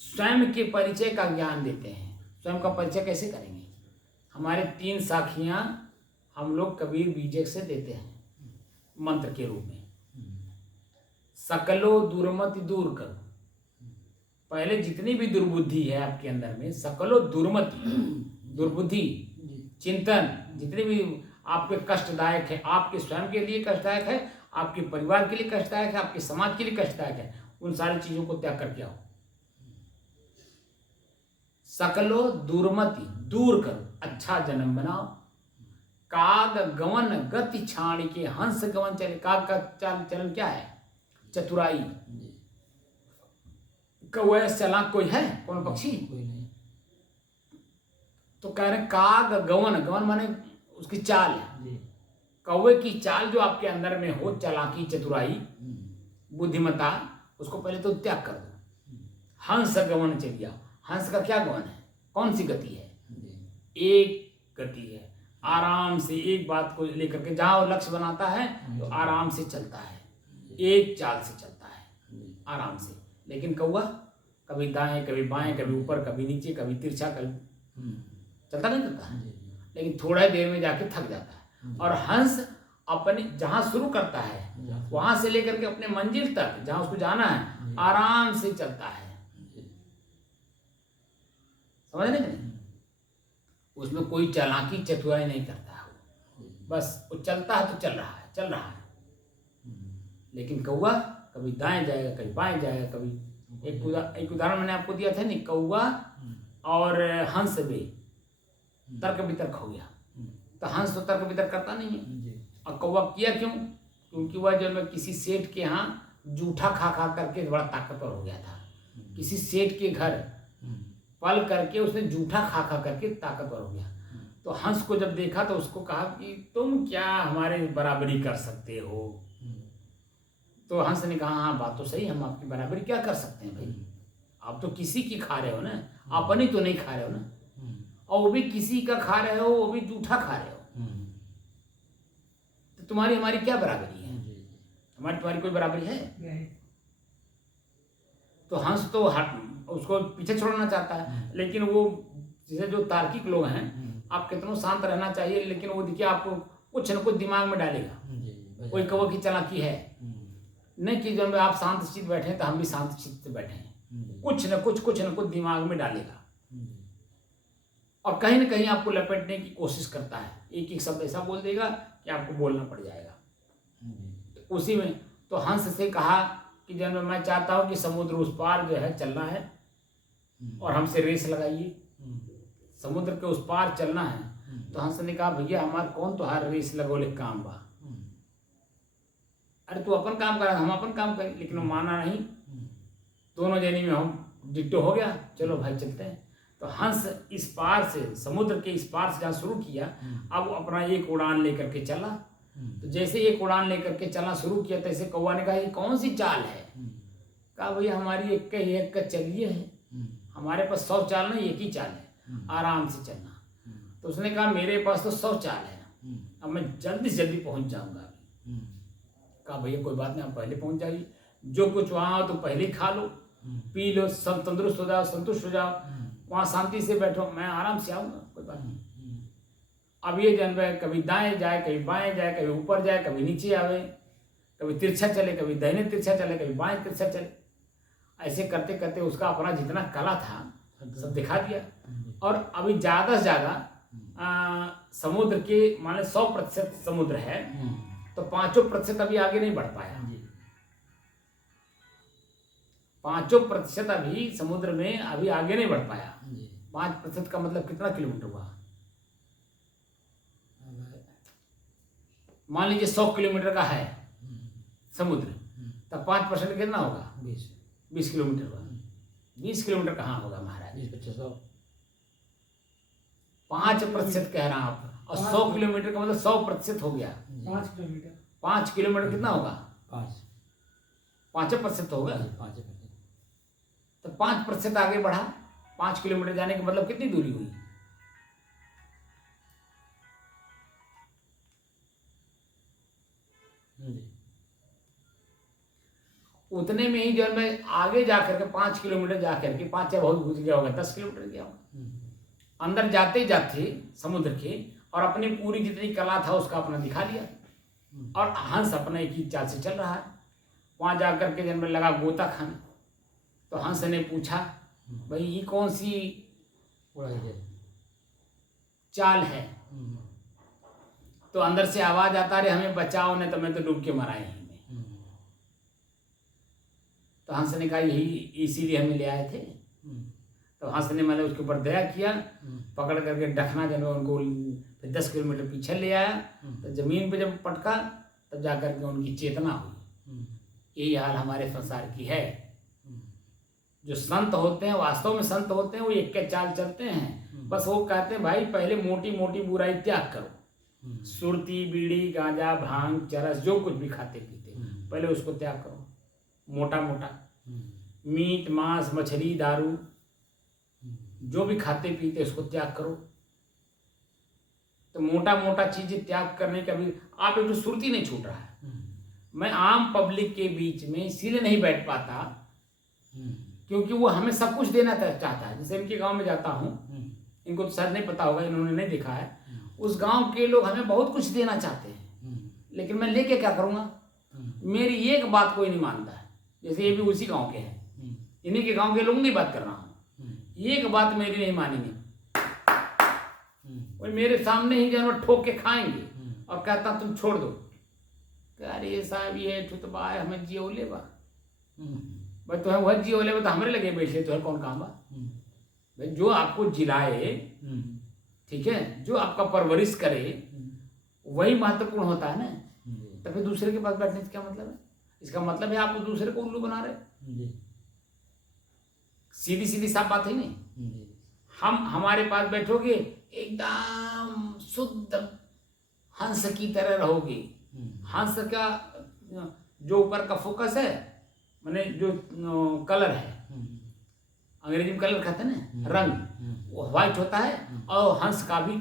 स्वयं के परिचय का ज्ञान देते हैं। स्वयं का परिचय कैसे करेंगे? हमारे 3 साखियां हम लोग कबीर बीजक से देते हैं मंत्र के रूप में। सकलो दुर्मति दूर करो। पहले जितनी भी दुर्बुद्धि है आपके अंदर में, सकलो दुर्मति, दुर्बुद्धि, चिंतन, जितने भी आपके कष्टदायक है, आपके स्वयं के लिए कष्टदायक है, आपके परिवार के लिए कष्टदायक है, आपके समाज के लिए कष्टदायक है, उन सारी चीजों को त्याग करके आओ। सकलो दुर्मति दूर करो, अच्छा जन्म बनाओ। काग गवन गति छाणी के हंस गवन चले। काग का चाल चलन क्या है? चतुराई। कौवे चालाक कोई है? कौन पक्षी? कोई नहीं। तो कह रहे काग गवन, गवन माने उसकी चाल, कौवे की चाल जो आपके अंदर में हो, चालाकी, चतुराई, बुद्धिमत्ता, उसको पहले तो त्याग कर दो। हंस गवन चलिए। हंस का क्या गवन है? कौन सी गति है? एक गति है, आराम से एक बात को लेकर के जहां वो लक्ष्य बनाता है तो आराम से चलता है, एक चाल से चलता है आराम से। लेकिन कौवा कभी दाएं, कभी बाएं, कभी ऊपर, कभी नीचे, कभी तिरछा, कभी चलता नहीं चलता है। लेकिन थोड़ा देर में जाके थक जाता है। और हंस अपने जहां शुरू करता है वहां से लेकर के अपने मंजिल तक जहां उसको जाना है आराम से चलता है। समझ नहीं? उसमें कोई चालाकी चतुराई नहीं करता है, बस वो चलता है तो चल रहा है, चल रहा है। लेकिन कौवा कभी दाएं जाएगा, कभी बाएं जाएगा, कभी एक उदाहरण मैंने आपको दिया था नहीं, कौवा और हंस में तर्क वितर्क हो गया। तो हंस तो तर्क वितर्क करता नहीं है, और कौवा किया क्यों? क्योंकि वह जब मैं किसी सेठ के यहाँ जूठा खा खा करके बड़ा ताकतवर हो गया था। किसी सेठ के घर पल करके उसने जूठा खा खा करके ताकतवर हो गया। तो हंस को जब देखा तो उसको कहा कि तुम क्या हमारे बराबरी कर सकते हो? तो हंस ने कहा हाँ बात तो सही, हम आपकी बराबरी क्या कर सकते हैं भाई, आप तो किसी की खा रहे हो ना, अपनी तो नहीं खा रहे हो ना, और वो भी किसी का खा रहे हो, वो भी जूठा खा रहे हो, तो तुम्हारी हमारी क्या बराबरी है? हमारी तुम्हारी कोई बराबरी है? तो हंस तो उसको पीछे छोड़ना चाहता है, लेकिन वो जैसे जो तार्किक लोग हैं, आप कितनों शांत रहना चाहिए, लेकिन वो देखिए आपको कुछ न कुछ दिमाग में डालेगा। कोई कौवा की चालाकी है नहीं कि जब आप शांत चित्त बैठे तो हम भी शांत चित्त बैठे हैं, कुछ न कुछ दिमाग में डालेगा और कहीं न कहीं आपको लपेटने की कोशिश करता है। एक एक शब्द ऐसा बोल देगा कि आपको बोलना पड़ जाएगा। तो उसी में तो हंस से कहा कि जब मैं चाहता हूँ कि समुद्र उस पार जो है चलना है और हमसे रेस लगाइए, समुद्र के उस पार चलना है। तो हंस ने कहा भैया हमार कौन तो हार रेस लगोले काम बा, अरे तू अपन काम कर, हम अपन काम करें। लेकिन वो माना नहीं, दोनों जनी में हम डिट्टो हो गया, चलो भाई चलते हैं। तो हंस इस पार से, समुद्र के इस पार से जहाँ शुरू किया, अब वो अपना एक उड़ान लेकर के चला। तो जैसे एक उड़ान लेकर के चलना शुरू किया, तैसे कौवा ने कहा ये कौन सी चाल है? कहा भैया हमारी एक का चलिए है, हमारे पास 100 चाल नहीं, एक ही चाल है, आराम से चलना। तो उसने कहा मेरे पास तो 100 चाल है, अब मैं जल्दी से जल्दी पहुंच जाऊंगा। कहा भैया कोई बात नहीं, आप पहले पहुंच जाइए, जो कुछ वहाँ हो तो पहले ही खा लो, पी लो, सब तंदुरुस्त हो जाओ, संतुष्ट हो जाओ, वहाँ शांति से बैठो, मैं आराम से आऊँगा, कोई बात नहीं। अब ये जानवर कभी दाएं जाए, कभी बाएं जाए, कभी ऊपर जाए, कभी नीचे आवे, कभी तिरछा चले, कभी दाहिने तिरछा चले, कभी बाएं तिरछा चले। ऐसे करते करते उसका अपना जितना कला था सब दिखा दिया। और अभी ज़्यादा से ज़्यादा समुद्र के माने 100% समुद्र है, तो 5% अभी आगे नहीं बढ़ पाया। 5% अभी समुद्र में अभी आगे नहीं बढ़ पाया। 5% का मतलब कितना किलोमीटर हुआ? मान लीजिए 100 किलोमीटर का है समुद्र, तब 5% कितना होगा? 20 किलोमीटर हुआ। 20 किलोमीटर कहाँ होगा महाराज? 5% कह रहा हूँ आप, और 100 किलोमीटर का मतलब 100% हो गया। 5 किलोमीटर कितना होगा? 5% होगा। तो 5% आगे बढ़ा, 5 किलोमीटर जाने का मतलब कितनी दूरी हुई? उतने में ही जो मैं आगे जाकर के 5 किलोमीटर जाकर के, 5 या बहुत गुजर गया होगा, 10 किलोमीटर गया होगा। अंदर जाते जाते समुद्र के, और अपनी पूरी जितनी कला था उसका अपना दिखा लिया। और हंस अपना एक ही चाल से चल रहा है। वहाँ जाकर के जब लगा गोता खाने, तो हंस ने पूछा भाई ये कौन सी चाल है? तो अंदर से आवाज आता रहे हमें बचाओ, नहीं तो मैं तो डूब के मरा यहीं में। तो हंस ने कहा यही इसीलिए हमें ले आए थे। तो हंस ने मतलब उसके ऊपर दया किया, पकड़ करके डखना जब उनको 10 किलोमीटर पीछे ले आया। तो जमीन पे जब पटका तब जाकर के उनकी चेतना हुई। यही हाल हमारे संसार की है। जो संत होते हैं, वास्तव में संत होते हैं, वो एक के चाल चलते हैं। बस वो कहते हैं भाई पहले मोटी मोटी बुराई त्याग करो, सुरती, बीड़ी, गांजा, भांग, चरस, जो कुछ भी खाते पीते पहले उसको त्याग करो। मोटा मोटा मीट, मांस, मछली, दारू, जो भी खाते पीते उसको त्याग करो। तो मोटा मोटा चीजें त्याग करने का भी आप एक सुरती नहीं छूट रहा है। मैं आम पब्लिक के बीच में इसीलिए नहीं बैठ पाता क्योंकि वो हमें सब कुछ देना चाहता है। जैसे इनके गांव में जाता हूँ, इनको तो शायद नहीं पता होगा, इन्होंने नहीं देखा है। उस गांव के लोग हमें बहुत कुछ देना चाहते हैं, लेकिन मैं लेके क्या करूँगा? मेरी एक बात कोई नहीं मानता है। जैसे ये भी उसी गांव के हैं, इन्हीं के गांव के लोग नहीं बात कर रहा हूँ, एक बात मेरी नहीं मानेंगे। वो मेरे सामने ही जानवर ठोक के खाएंगे और कहता तुम छोड़ दो, अरे साहब ये ठुत बा हमें जियो ले बा भाई, तो वह जियो ले बा तो हमारे लगे बैठे, तो है कौन काम बा भाई। जो आपको जिलाए, ठीक है, जो आपका परवरिश करे, वही महत्वपूर्ण होता है ना। तो फिर दूसरे के पास बैठने से क्या मतलब है? इसका मतलब है आप दूसरे को उल्लू बना रहे। सीधी सीधी साफ बात है नहीं। हमारे पास बैठोगे एकदम शुद्ध हंस की तरह रहोगे। हंस का जो ऊपर का फोकस है, माने जो कलर है, अंग्रेजी में कलर कहते हैं ना, रंग, वो व्हाइट होता है और हंस का भी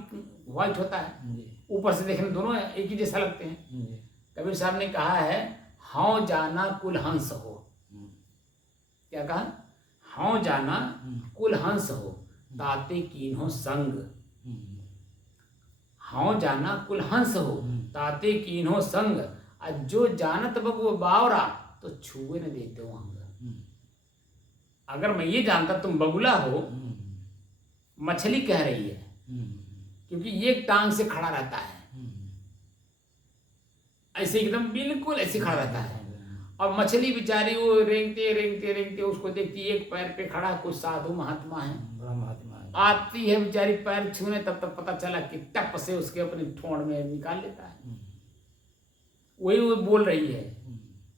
व्हाइट होता है। ऊपर से देखने दोनों एक ही जैसा लगते हैं। कबीर साहब ने कहा है, हाँ जाना कुल हंस हो। क्या कहा? हाँ जाना कुल हंस हो, ताते कीन्हो संग। हाँ जाना कुल हंस हो, ताते कीन्हो संग। जो जानत बगो बावरा, तो छुए न देते हो अंग। अगर मैं ये जानता तुम बगुला हो, मछली कह रही है, क्योंकि ये टांग से खड़ा रहता है, ऐसे एकदम बिल्कुल ऐसे खड़ा रहता है, और मछली बेचारी वो रेंगते रेंगते रेंगते उसको देखती, एक पैर पे खड़ा, कुछ साधु महात्मा है, बड़ा महात्मा है, आती है बेचारी पैर छूने, तब तक पता चला कि टप से उसके अपने ठोड़ में निकाल लेता है। वही वो बोल रही है,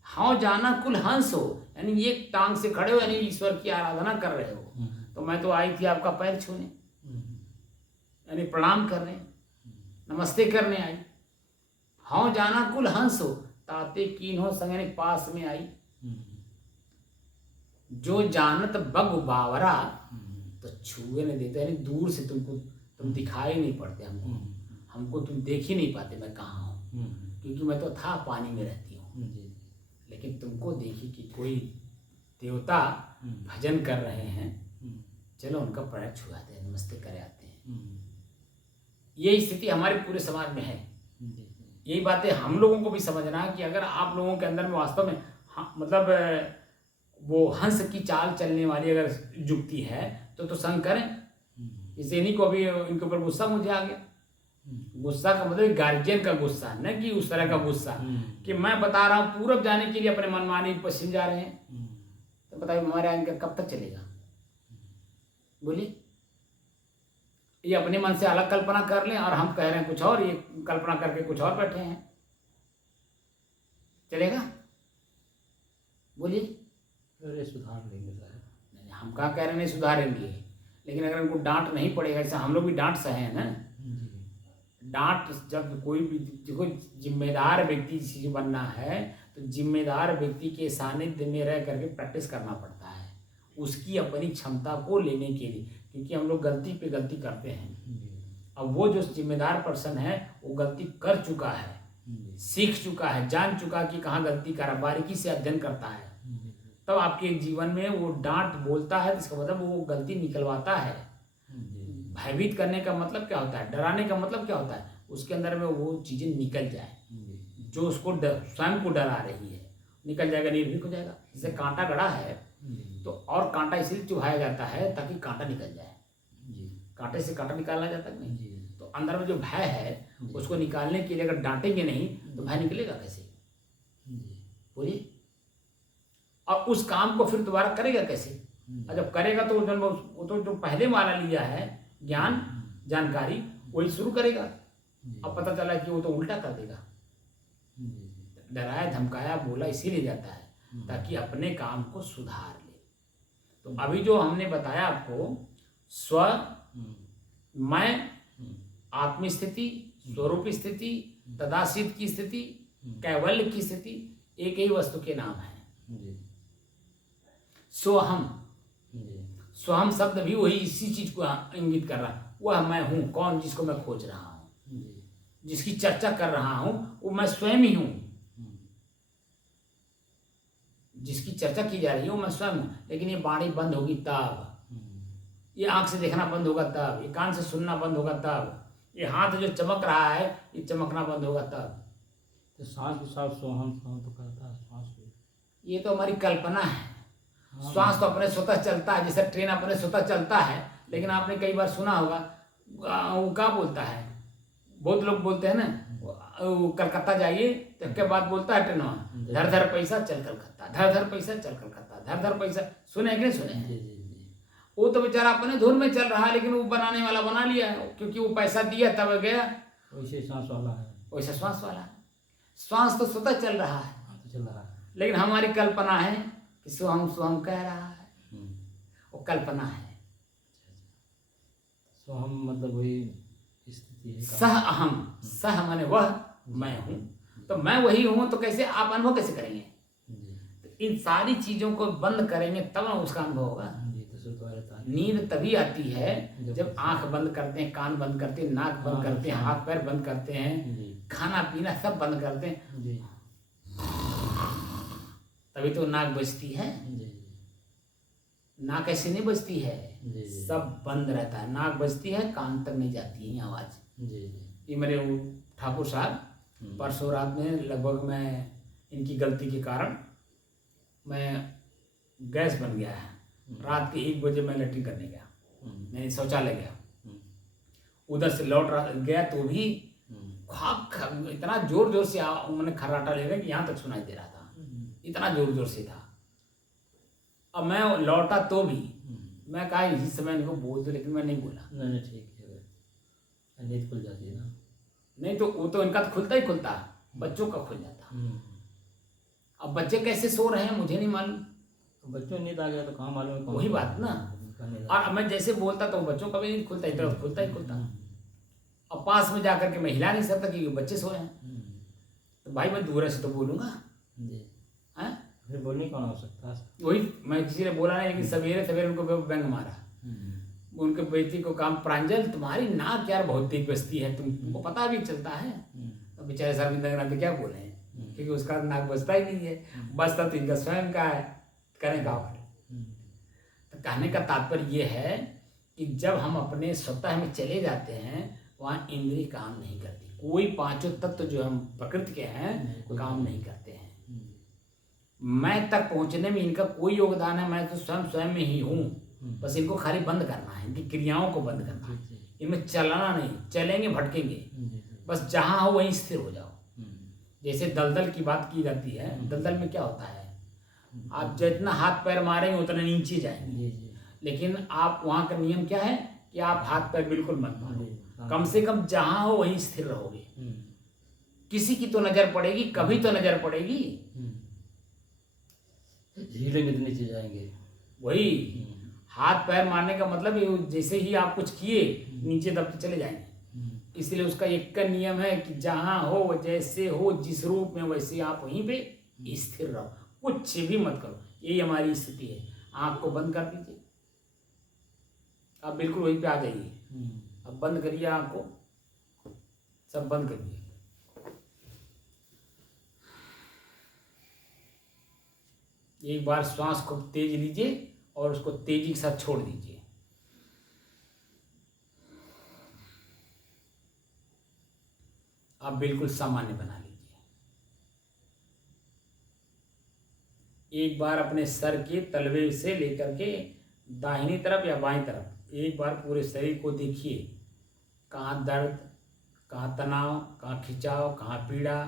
हाँ जाना कुल हंस हो, यानी एक टांग से खड़े हो, यानी ईश्वर की आराधना कर रहे हो। तो मैं तो आई थी आपका पैर छूने, यानी प्रणाम करने, नमस्ते करने आई। हाँ जाना कुल हंस हो, ताते कीन्हो संग, यानी पास में आई। जो जानत बग बावरा, तो छुए नहीं देते, यानी दूर से तुम दिखाई नहीं पड़ते हमको तुम देख ही नहीं पाते मैं कहाँ हूँ, क्योंकि मैं तो था पानी में रहती हूँ। लेकिन तुमको देखी कि कोई देवता भजन कर रहे हैं, चलो उनका पैर छुआते हैं, नमस्ते करे आते हैं। ये स्थिति हमारे पूरे समाज में है। यही बातें हम लोगों को भी समझना है कि अगर आप लोगों के अंदर में वास्तव में मतलब वो हंस की चाल चलने वाली अगर युक्ति है, तो संग करें। इसे इन्हीं को भी इनके ऊपर गुस्सा मुझे आ गया। गुस्सा का मतलब गार्जियन का गुस्सा, न कि उस तरह का गुस्सा कि मैं बता रहा हूँ पूरब जाने के लिए अपने मनमानी पश्चिम जा रहे हैं। तो बताइए हमारे यहाँ इनका कब तक चलेगा? बोलिए। ये अपने मन से अलग कल्पना कर लें और हम कह रहे हैं कुछ और, ये कल्पना करके कुछ और बैठे हैं, चलेगा? बोलिए। अरे सुधार लेंगे साहब। नहीं, हम कहाँ कह रहे हैं नहीं सुधारेंगे, लेकिन अगर उनको डांट नहीं पड़ेगा, जैसे हम लोग भी डांट सहे हैं ना। डांट जब कोई भी देखो, जिम्मेदार व्यक्ति चीज बनना है तो जिम्मेदार व्यक्ति के सानिध्य में रह करके प्रैक्टिस करना पड़ता है, उसकी अपनी क्षमता को लेने के लिए, क्योंकि हम लोग गलती पे गलती करते हैं। अब वो जो जिम्मेदार पर्सन है वो गलती कर चुका है, सीख चुका है, जान चुका कि कहाँ गलती करा, बारीकी से अध्ययन करता है, तब आपके जीवन में वो डांट बोलता है, इसका मतलब वो गलती निकलवाता है। भयभीत करने का मतलब क्या होता है, डराने का मतलब क्या होता है, उसके अंदर में वो चीजें निकल जाए जो उसको स्वयं को डरा रही है, निकल जाएगा, निर्भीक हो जाएगा। जैसे कांटा गड़ा है तो और कांटा इसलिए चुभाया जाता है ताकि कांटा निकल जाए। कांटे से कांटा निकालना जाता है नहीं, तो अंदर में जो भय है उसको निकालने के लिए अगर डांटेंगे नहीं तो भय निकलेगा कैसे? बोलिए। और उस काम को फिर दोबारा करेगा कैसे? और जब करेगा तो वो तो जो पहले वाला लिया है ज्ञान जानकारी वही शुरू करेगा। अब पता चला कि वो तो उल्टा कर देगा। डराया धमकाया बोला इसीलिए जाता है ताकि अपने काम को सुधार ले। तो अभी जो हमने बताया आपको, स्व, मैं, आत्मस्थिति, स्वरूप स्थिति, तदासित की स्थिति, कैवल्य की स्थिति, एक ही वस्तु के नाम है। स्वहम, स्वहम शब्द भी वही इसी चीज को इंगित कर रहा है। वह मैं हूं, कौन? जिसको मैं खोज रहा हूं, जिसकी चर्चा कर रहा हूं, वो मैं स्वयं ही हूं। जिसकी चर्चा की जा रही है वो मैं स्वयं हूं। लेकिन ये वाणी बंद होगी तब, ये आंख से देखना बंद होगा तब, ये कान से सुनना बंद होगा तब, ये हाथ जो चमक रहा है ये चमकना बंद होगा तब। तो सांस के साथ सोहम सोहम तो करता है श्वास भी। ये तो हमारी कल्पना है। श्वास तो अपने स्वतः चलता है, जैसे ट्रेन अपने स्वतः चलता है। लेकिन आपने कई बार सुना होगा वो क्या बोलता है, बहुत लोग बोलते हैं ना, वो कलकत्ता जाइए तो क्या बात बोलता है ट्रेनवा, धर धर पैसा चल कलकत्ता, धर धर पैसा चल कलकत्ता, धर धर पैसा। सुने कि नहीं सुने? जी जी जी। वो तो बेचारा अपने धुन में चल रहा है, लेकिन वो बनाने वाला बना लिया है, क्योंकि वो पैसा दिया तब गया। वैसे सांस वाला है। वैसे श्वास वाला है, श्वास तो स्वतः चल रहा है, हाँ तो चल रहा है। लेकिन हमारी कल्पना है कि स्वहम स्वहम कह रहा है, वो कल्पना है। तो हम मतलब वही स्थिति है। सह अहम, सह माने वह, मैं हूँ, तो मैं वही हूँ, तो कैसे आप अनुभव कैसे करेंगे? जी तो इन सारी चीजों को बंद करेंगे तब ना उसका अनुभव होगा। जी। तो सुख रहता है। नींद तभी आती है जब आंख बंद करते हैं, कान बंद करते हैं, नाक बंद करते हैं, हाथ पैर बंद करते हैं, जी खाना पीना सब बंद करते हैं, जी तभी तो नाक बजती है। जी नाक ऐसे नहीं बजती है, जी सब बंद रहता है। नाक बजती है, कान तक नहीं जाती है ये आवाज। जी जी। ये मेरे वो ठाकुर साहब परसों रात में, लगभग मैं इनकी गलती के कारण मैं गैस बन गया है, रात के 1 बजे मैं लैट्रिन करने गया, मैं शौचालय गया, उधर से लौट गया तो भी इतना जोर जोर से मैंने खर्राटा ले रहा कि यहाँ तक सुनाई दे रहा था, इतना जोर जोर से था। अब मैं लौटा तो भी मैं कहा इसी समय इनको बोल दो, लेकिन मैं नहीं बोला। नहीं ठीक है, नींद खुल जाती है ना। नहीं तो वो तो इनका तो खुलता ही खुलता है, बच्चों का खुल जाता। अब बच्चे कैसे सो रहे हैं मुझे नहीं मालूम। बच्चों नींद आ गया तो कहाँ मालूम है। वही बात ना। और मैं जैसे बोलता तो बच्चों का भी नहीं खुलता, इधर खुलता ही खुलता। अब पास में जाकर के मैं हिला नहीं सकता कि बच्चे सोए हैं, तो भाई मैं दूर से तो बोलूंगा। जी हैं? फिर बोलने कौन हो सकता है। वही मैं किसी ने बोला नहीं, लेकिन सवेरे सवेरे उनको व्यंग मारा। उनके बेटी को काम, प्रांजल तुम्हारी नाक यार बहुत तेज बजती है, तुमको पता भी चलता है। तो बेचारे शर्मिंदा क्या बोले, क्योंकि उसका नाक बजता ही नहीं है, बजता तो इनका स्वयं का है, करें का। तो कहने का तात्पर्य ये है कि जब हम अपने स्वतः में चले जाते हैं, वहाँ इंद्रिय काम नहीं करती, कोई पांचों तत्व जो हम प्रकृति के हैं काम नहीं करते हैं। मैं तक पहुँचने में इनका कोई योगदान है, मैं तो स्वयं में ही हूँ, बस इनको खाली बंद करना है, इनकी क्रियाओं को बंद करना है, इनमें चलाना नहीं, चलेंगे भटकेंगे, बस जहाँ हो वहीं स्थिर हो जाओ। जैसे दलदल की बात की जाती है, दलदल में क्या होता है, आप जितना हाथ पैर मारेंगे उतना नीचे जाएंगे, लेकिन आप वहाँ का नियम क्या है कि आप हाथ पैर बिल्कुल मत मारो, कम से कम जहाँ हो वहीं स्थिर रहोगे। किसी की तो नजर पड़ेगी, कभी तो नजर पड़ेगी, हिलेंगे तो नीचे जाएंगे। वही हाथ पैर मारने का मतलब ये, जैसे ही आप कुछ किए नीचे दबते चले जाएंगे। इसलिए उसका एक का नियम है कि जहाँ हो, जैसे हो, जिस रूप में वैसे आप वहीं पे स्थिर रहो, कुछ भी मत करो। यही हमारी स्थिति है। आँख को बंद कर दीजिए, आप बिल्कुल वहीं पे आ जाइए। अब बंद करिए आँख को, सब बंद करिए। एक बार श्वास को तेज लीजिए और उसको तेजी के साथ छोड़ दीजिए। आप बिल्कुल सामान्य बना लीजिए। एक बार अपने सर के तलवे से लेकर के दाहिनी तरफ या बाईं तरफ एक बार पूरे शरीर को देखिए, कहाँ दर्द, कहाँ तनाव, कहाँ खिंचाव, कहाँ पीड़ा,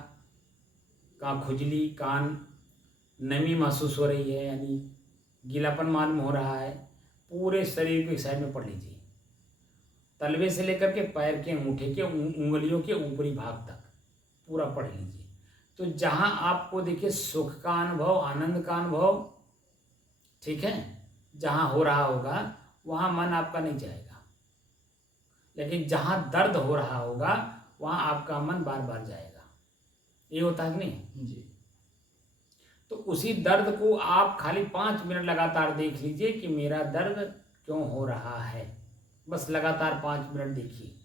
कहाँ खुजली, कहाँ नमी महसूस हो रही है, यानी गीलापन मालूम हो रहा है। पूरे शरीर को एक साइड में पढ़ लीजिए, तलवे से लेकर के पैर के अंगूठे के उंगलियों के ऊपरी भाग तक पूरा पढ़ लीजिए। तो जहाँ आपको देखिए सुख का अनुभव, आनंद का अनुभव, ठीक है, जहाँ हो रहा होगा वहाँ मन आपका नहीं जाएगा, लेकिन जहाँ दर्द हो रहा होगा वहाँ आपका मन बार बार जाएगा। ये होता है कि नहीं जी। तो उसी दर्द को आप खाली 5 मिनट लगातार देख लीजिए कि मेरा दर्द क्यों हो रहा है। बस लगातार 5 मिनट देखिए,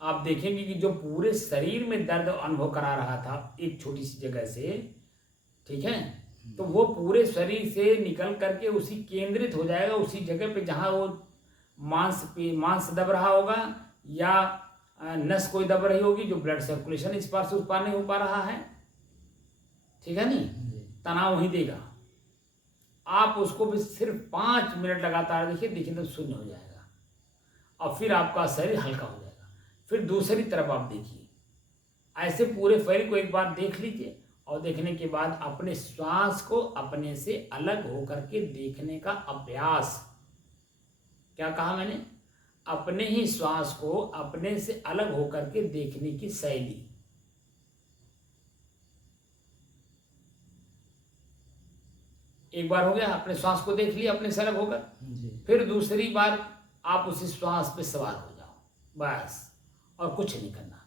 आप देखेंगे कि जो पूरे शरीर में दर्द अनुभव करा रहा था एक छोटी सी जगह से, ठीक है, तो वो पूरे शरीर से निकल करके उसी केंद्रित हो जाएगा उसी जगह पे जहाँ वो मांस दब रहा होगा या नस कोई दब रही होगी, जो ब्लड सर्कुलेशन इस पार से उस पार नहीं हो पा रहा है, ठीक है नहीं, तनाव वहीं देगा। आप उसको भी सिर्फ 5 मिनट लगातार देखिए तो शून्य हो जाएगा और फिर आपका शरीर हल्का हो जाएगा। फिर दूसरी तरफ आप देखिए, ऐसे पूरे फैल को एक बार देख लीजिए और देखने के बाद अपने श्वास को अपने से अलग होकर के देखने का अभ्यास। क्या कहा मैंने? अपने ही श्वास को अपने से अलग होकर के देखने की शैली। एक बार हो गया, अपने श्वास को देख लिया अपने से अलग होकर, फिर दूसरी बार आप उसी श्वास पे सवार हो जाओ, बस, और कुछ नहीं करना।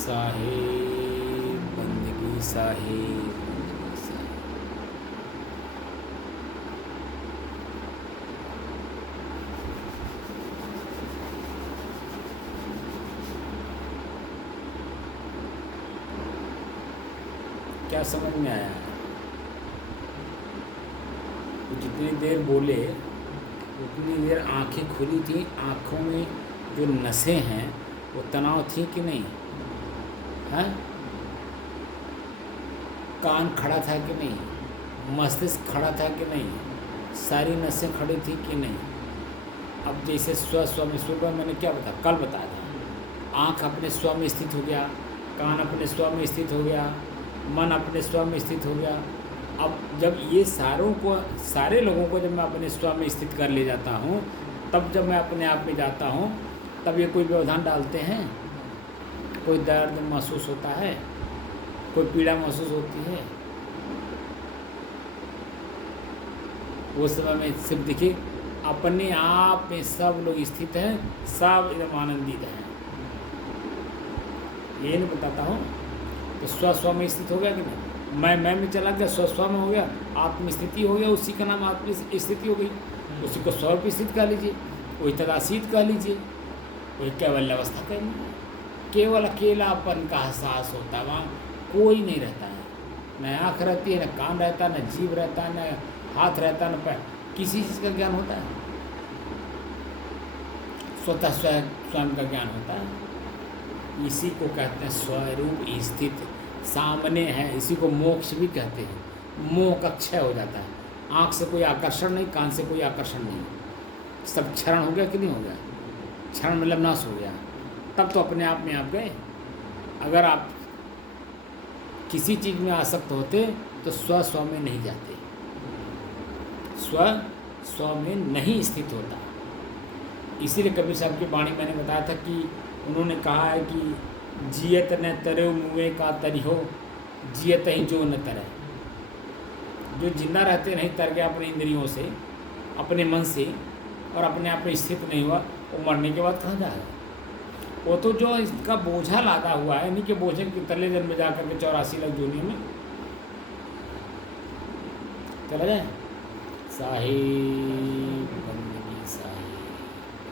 साहिब बंदगी साहिब बंदगी साहिब। क्या समझ में आया? वो जितनी देर बोले उतनी देर आंखें खुली थी, आंखों में जो नसें हैं वो तनाव थी कि नहीं? हैं? कान खड़ा था कि नहीं? मस्तिष्क खड़ा था कि नहीं? सारी नसें खड़ी थी कि नहीं? अब जैसे स्व में सुबह मैंने क्या बताया, कल बताया था, आँख अपने स्व में स्थित हो गया, कान अपने स्व में स्थित हो गया, मन अपने स्व में स्थित हो गया। अब जब ये सारे लोगों को जब मैं अपने स्व में स्थित कर ले जाता हूँ, तब जब मैं अपने आप में जाता हूँ, तब ये कोई व्यवधान डालते हैं? कोई दर्द महसूस होता है? कोई पीड़ा महसूस होती है? वो समय में सिर्फ देखिए अपने आप में सब लोग स्थित हैं, सब एकदम आनंदित हैं। ये नहीं बताता हूँ तो स्व में स्थित हो गया कि नहीं? मैं में चला गया, स्व में हो गया, आत्मस्थिति हो गया, उसी का नाम आत्म स्थिति हो गई। उसी को स्व पे स्थित कह लीजिए, वही तदासीत कह लीजिए, वही केवल अवस्था कह लीजिए। केवल अकेलापन का एहसास होता है, वहाँ कोई नहीं रहता है, न आँख रहती है, न कान रहता है, न जीभ रहता है, न हाथ रहता है, न पैर, किसी चीज़ का ज्ञान होता है? स्वतः स्वयं का ज्ञान होता है। इसी को कहते हैं स्वरूप स्थित, सामने है। इसी को मोक्ष भी कहते हैं। मोह का क्षय हो जाता है, आँख से कोई आकर्षण नहीं, कान से कोई आकर्षण नहीं, सब क्षरण हो गया कि नहीं हो गया? क्षरण मतलब नाश हो गया, तब तो अपने आप में आप गए। अगर आप किसी चीज़ में आसक्त होते तो स्व में नहीं जाते, स्व में नहीं स्थित होता। इसीलिए कबीर साहब की वाणी मैंने बताया था कि उन्होंने कहा है कि जियत न तरे मुँह का तरिहो, जियत ही जो न तरे। जो जिंदा रहते नहीं तर गया अपने इंद्रियों से, अपने मन से, और अपने आप में स्थित नहीं हुआ, वो मरने के बाद कहाँ जाएगा? वो तो जो इसका बोझा लादा हुआ है, इन्हीं के बोझे के तले जन्म जा करके 84 लाख दुनिया में चला जाए। साहिब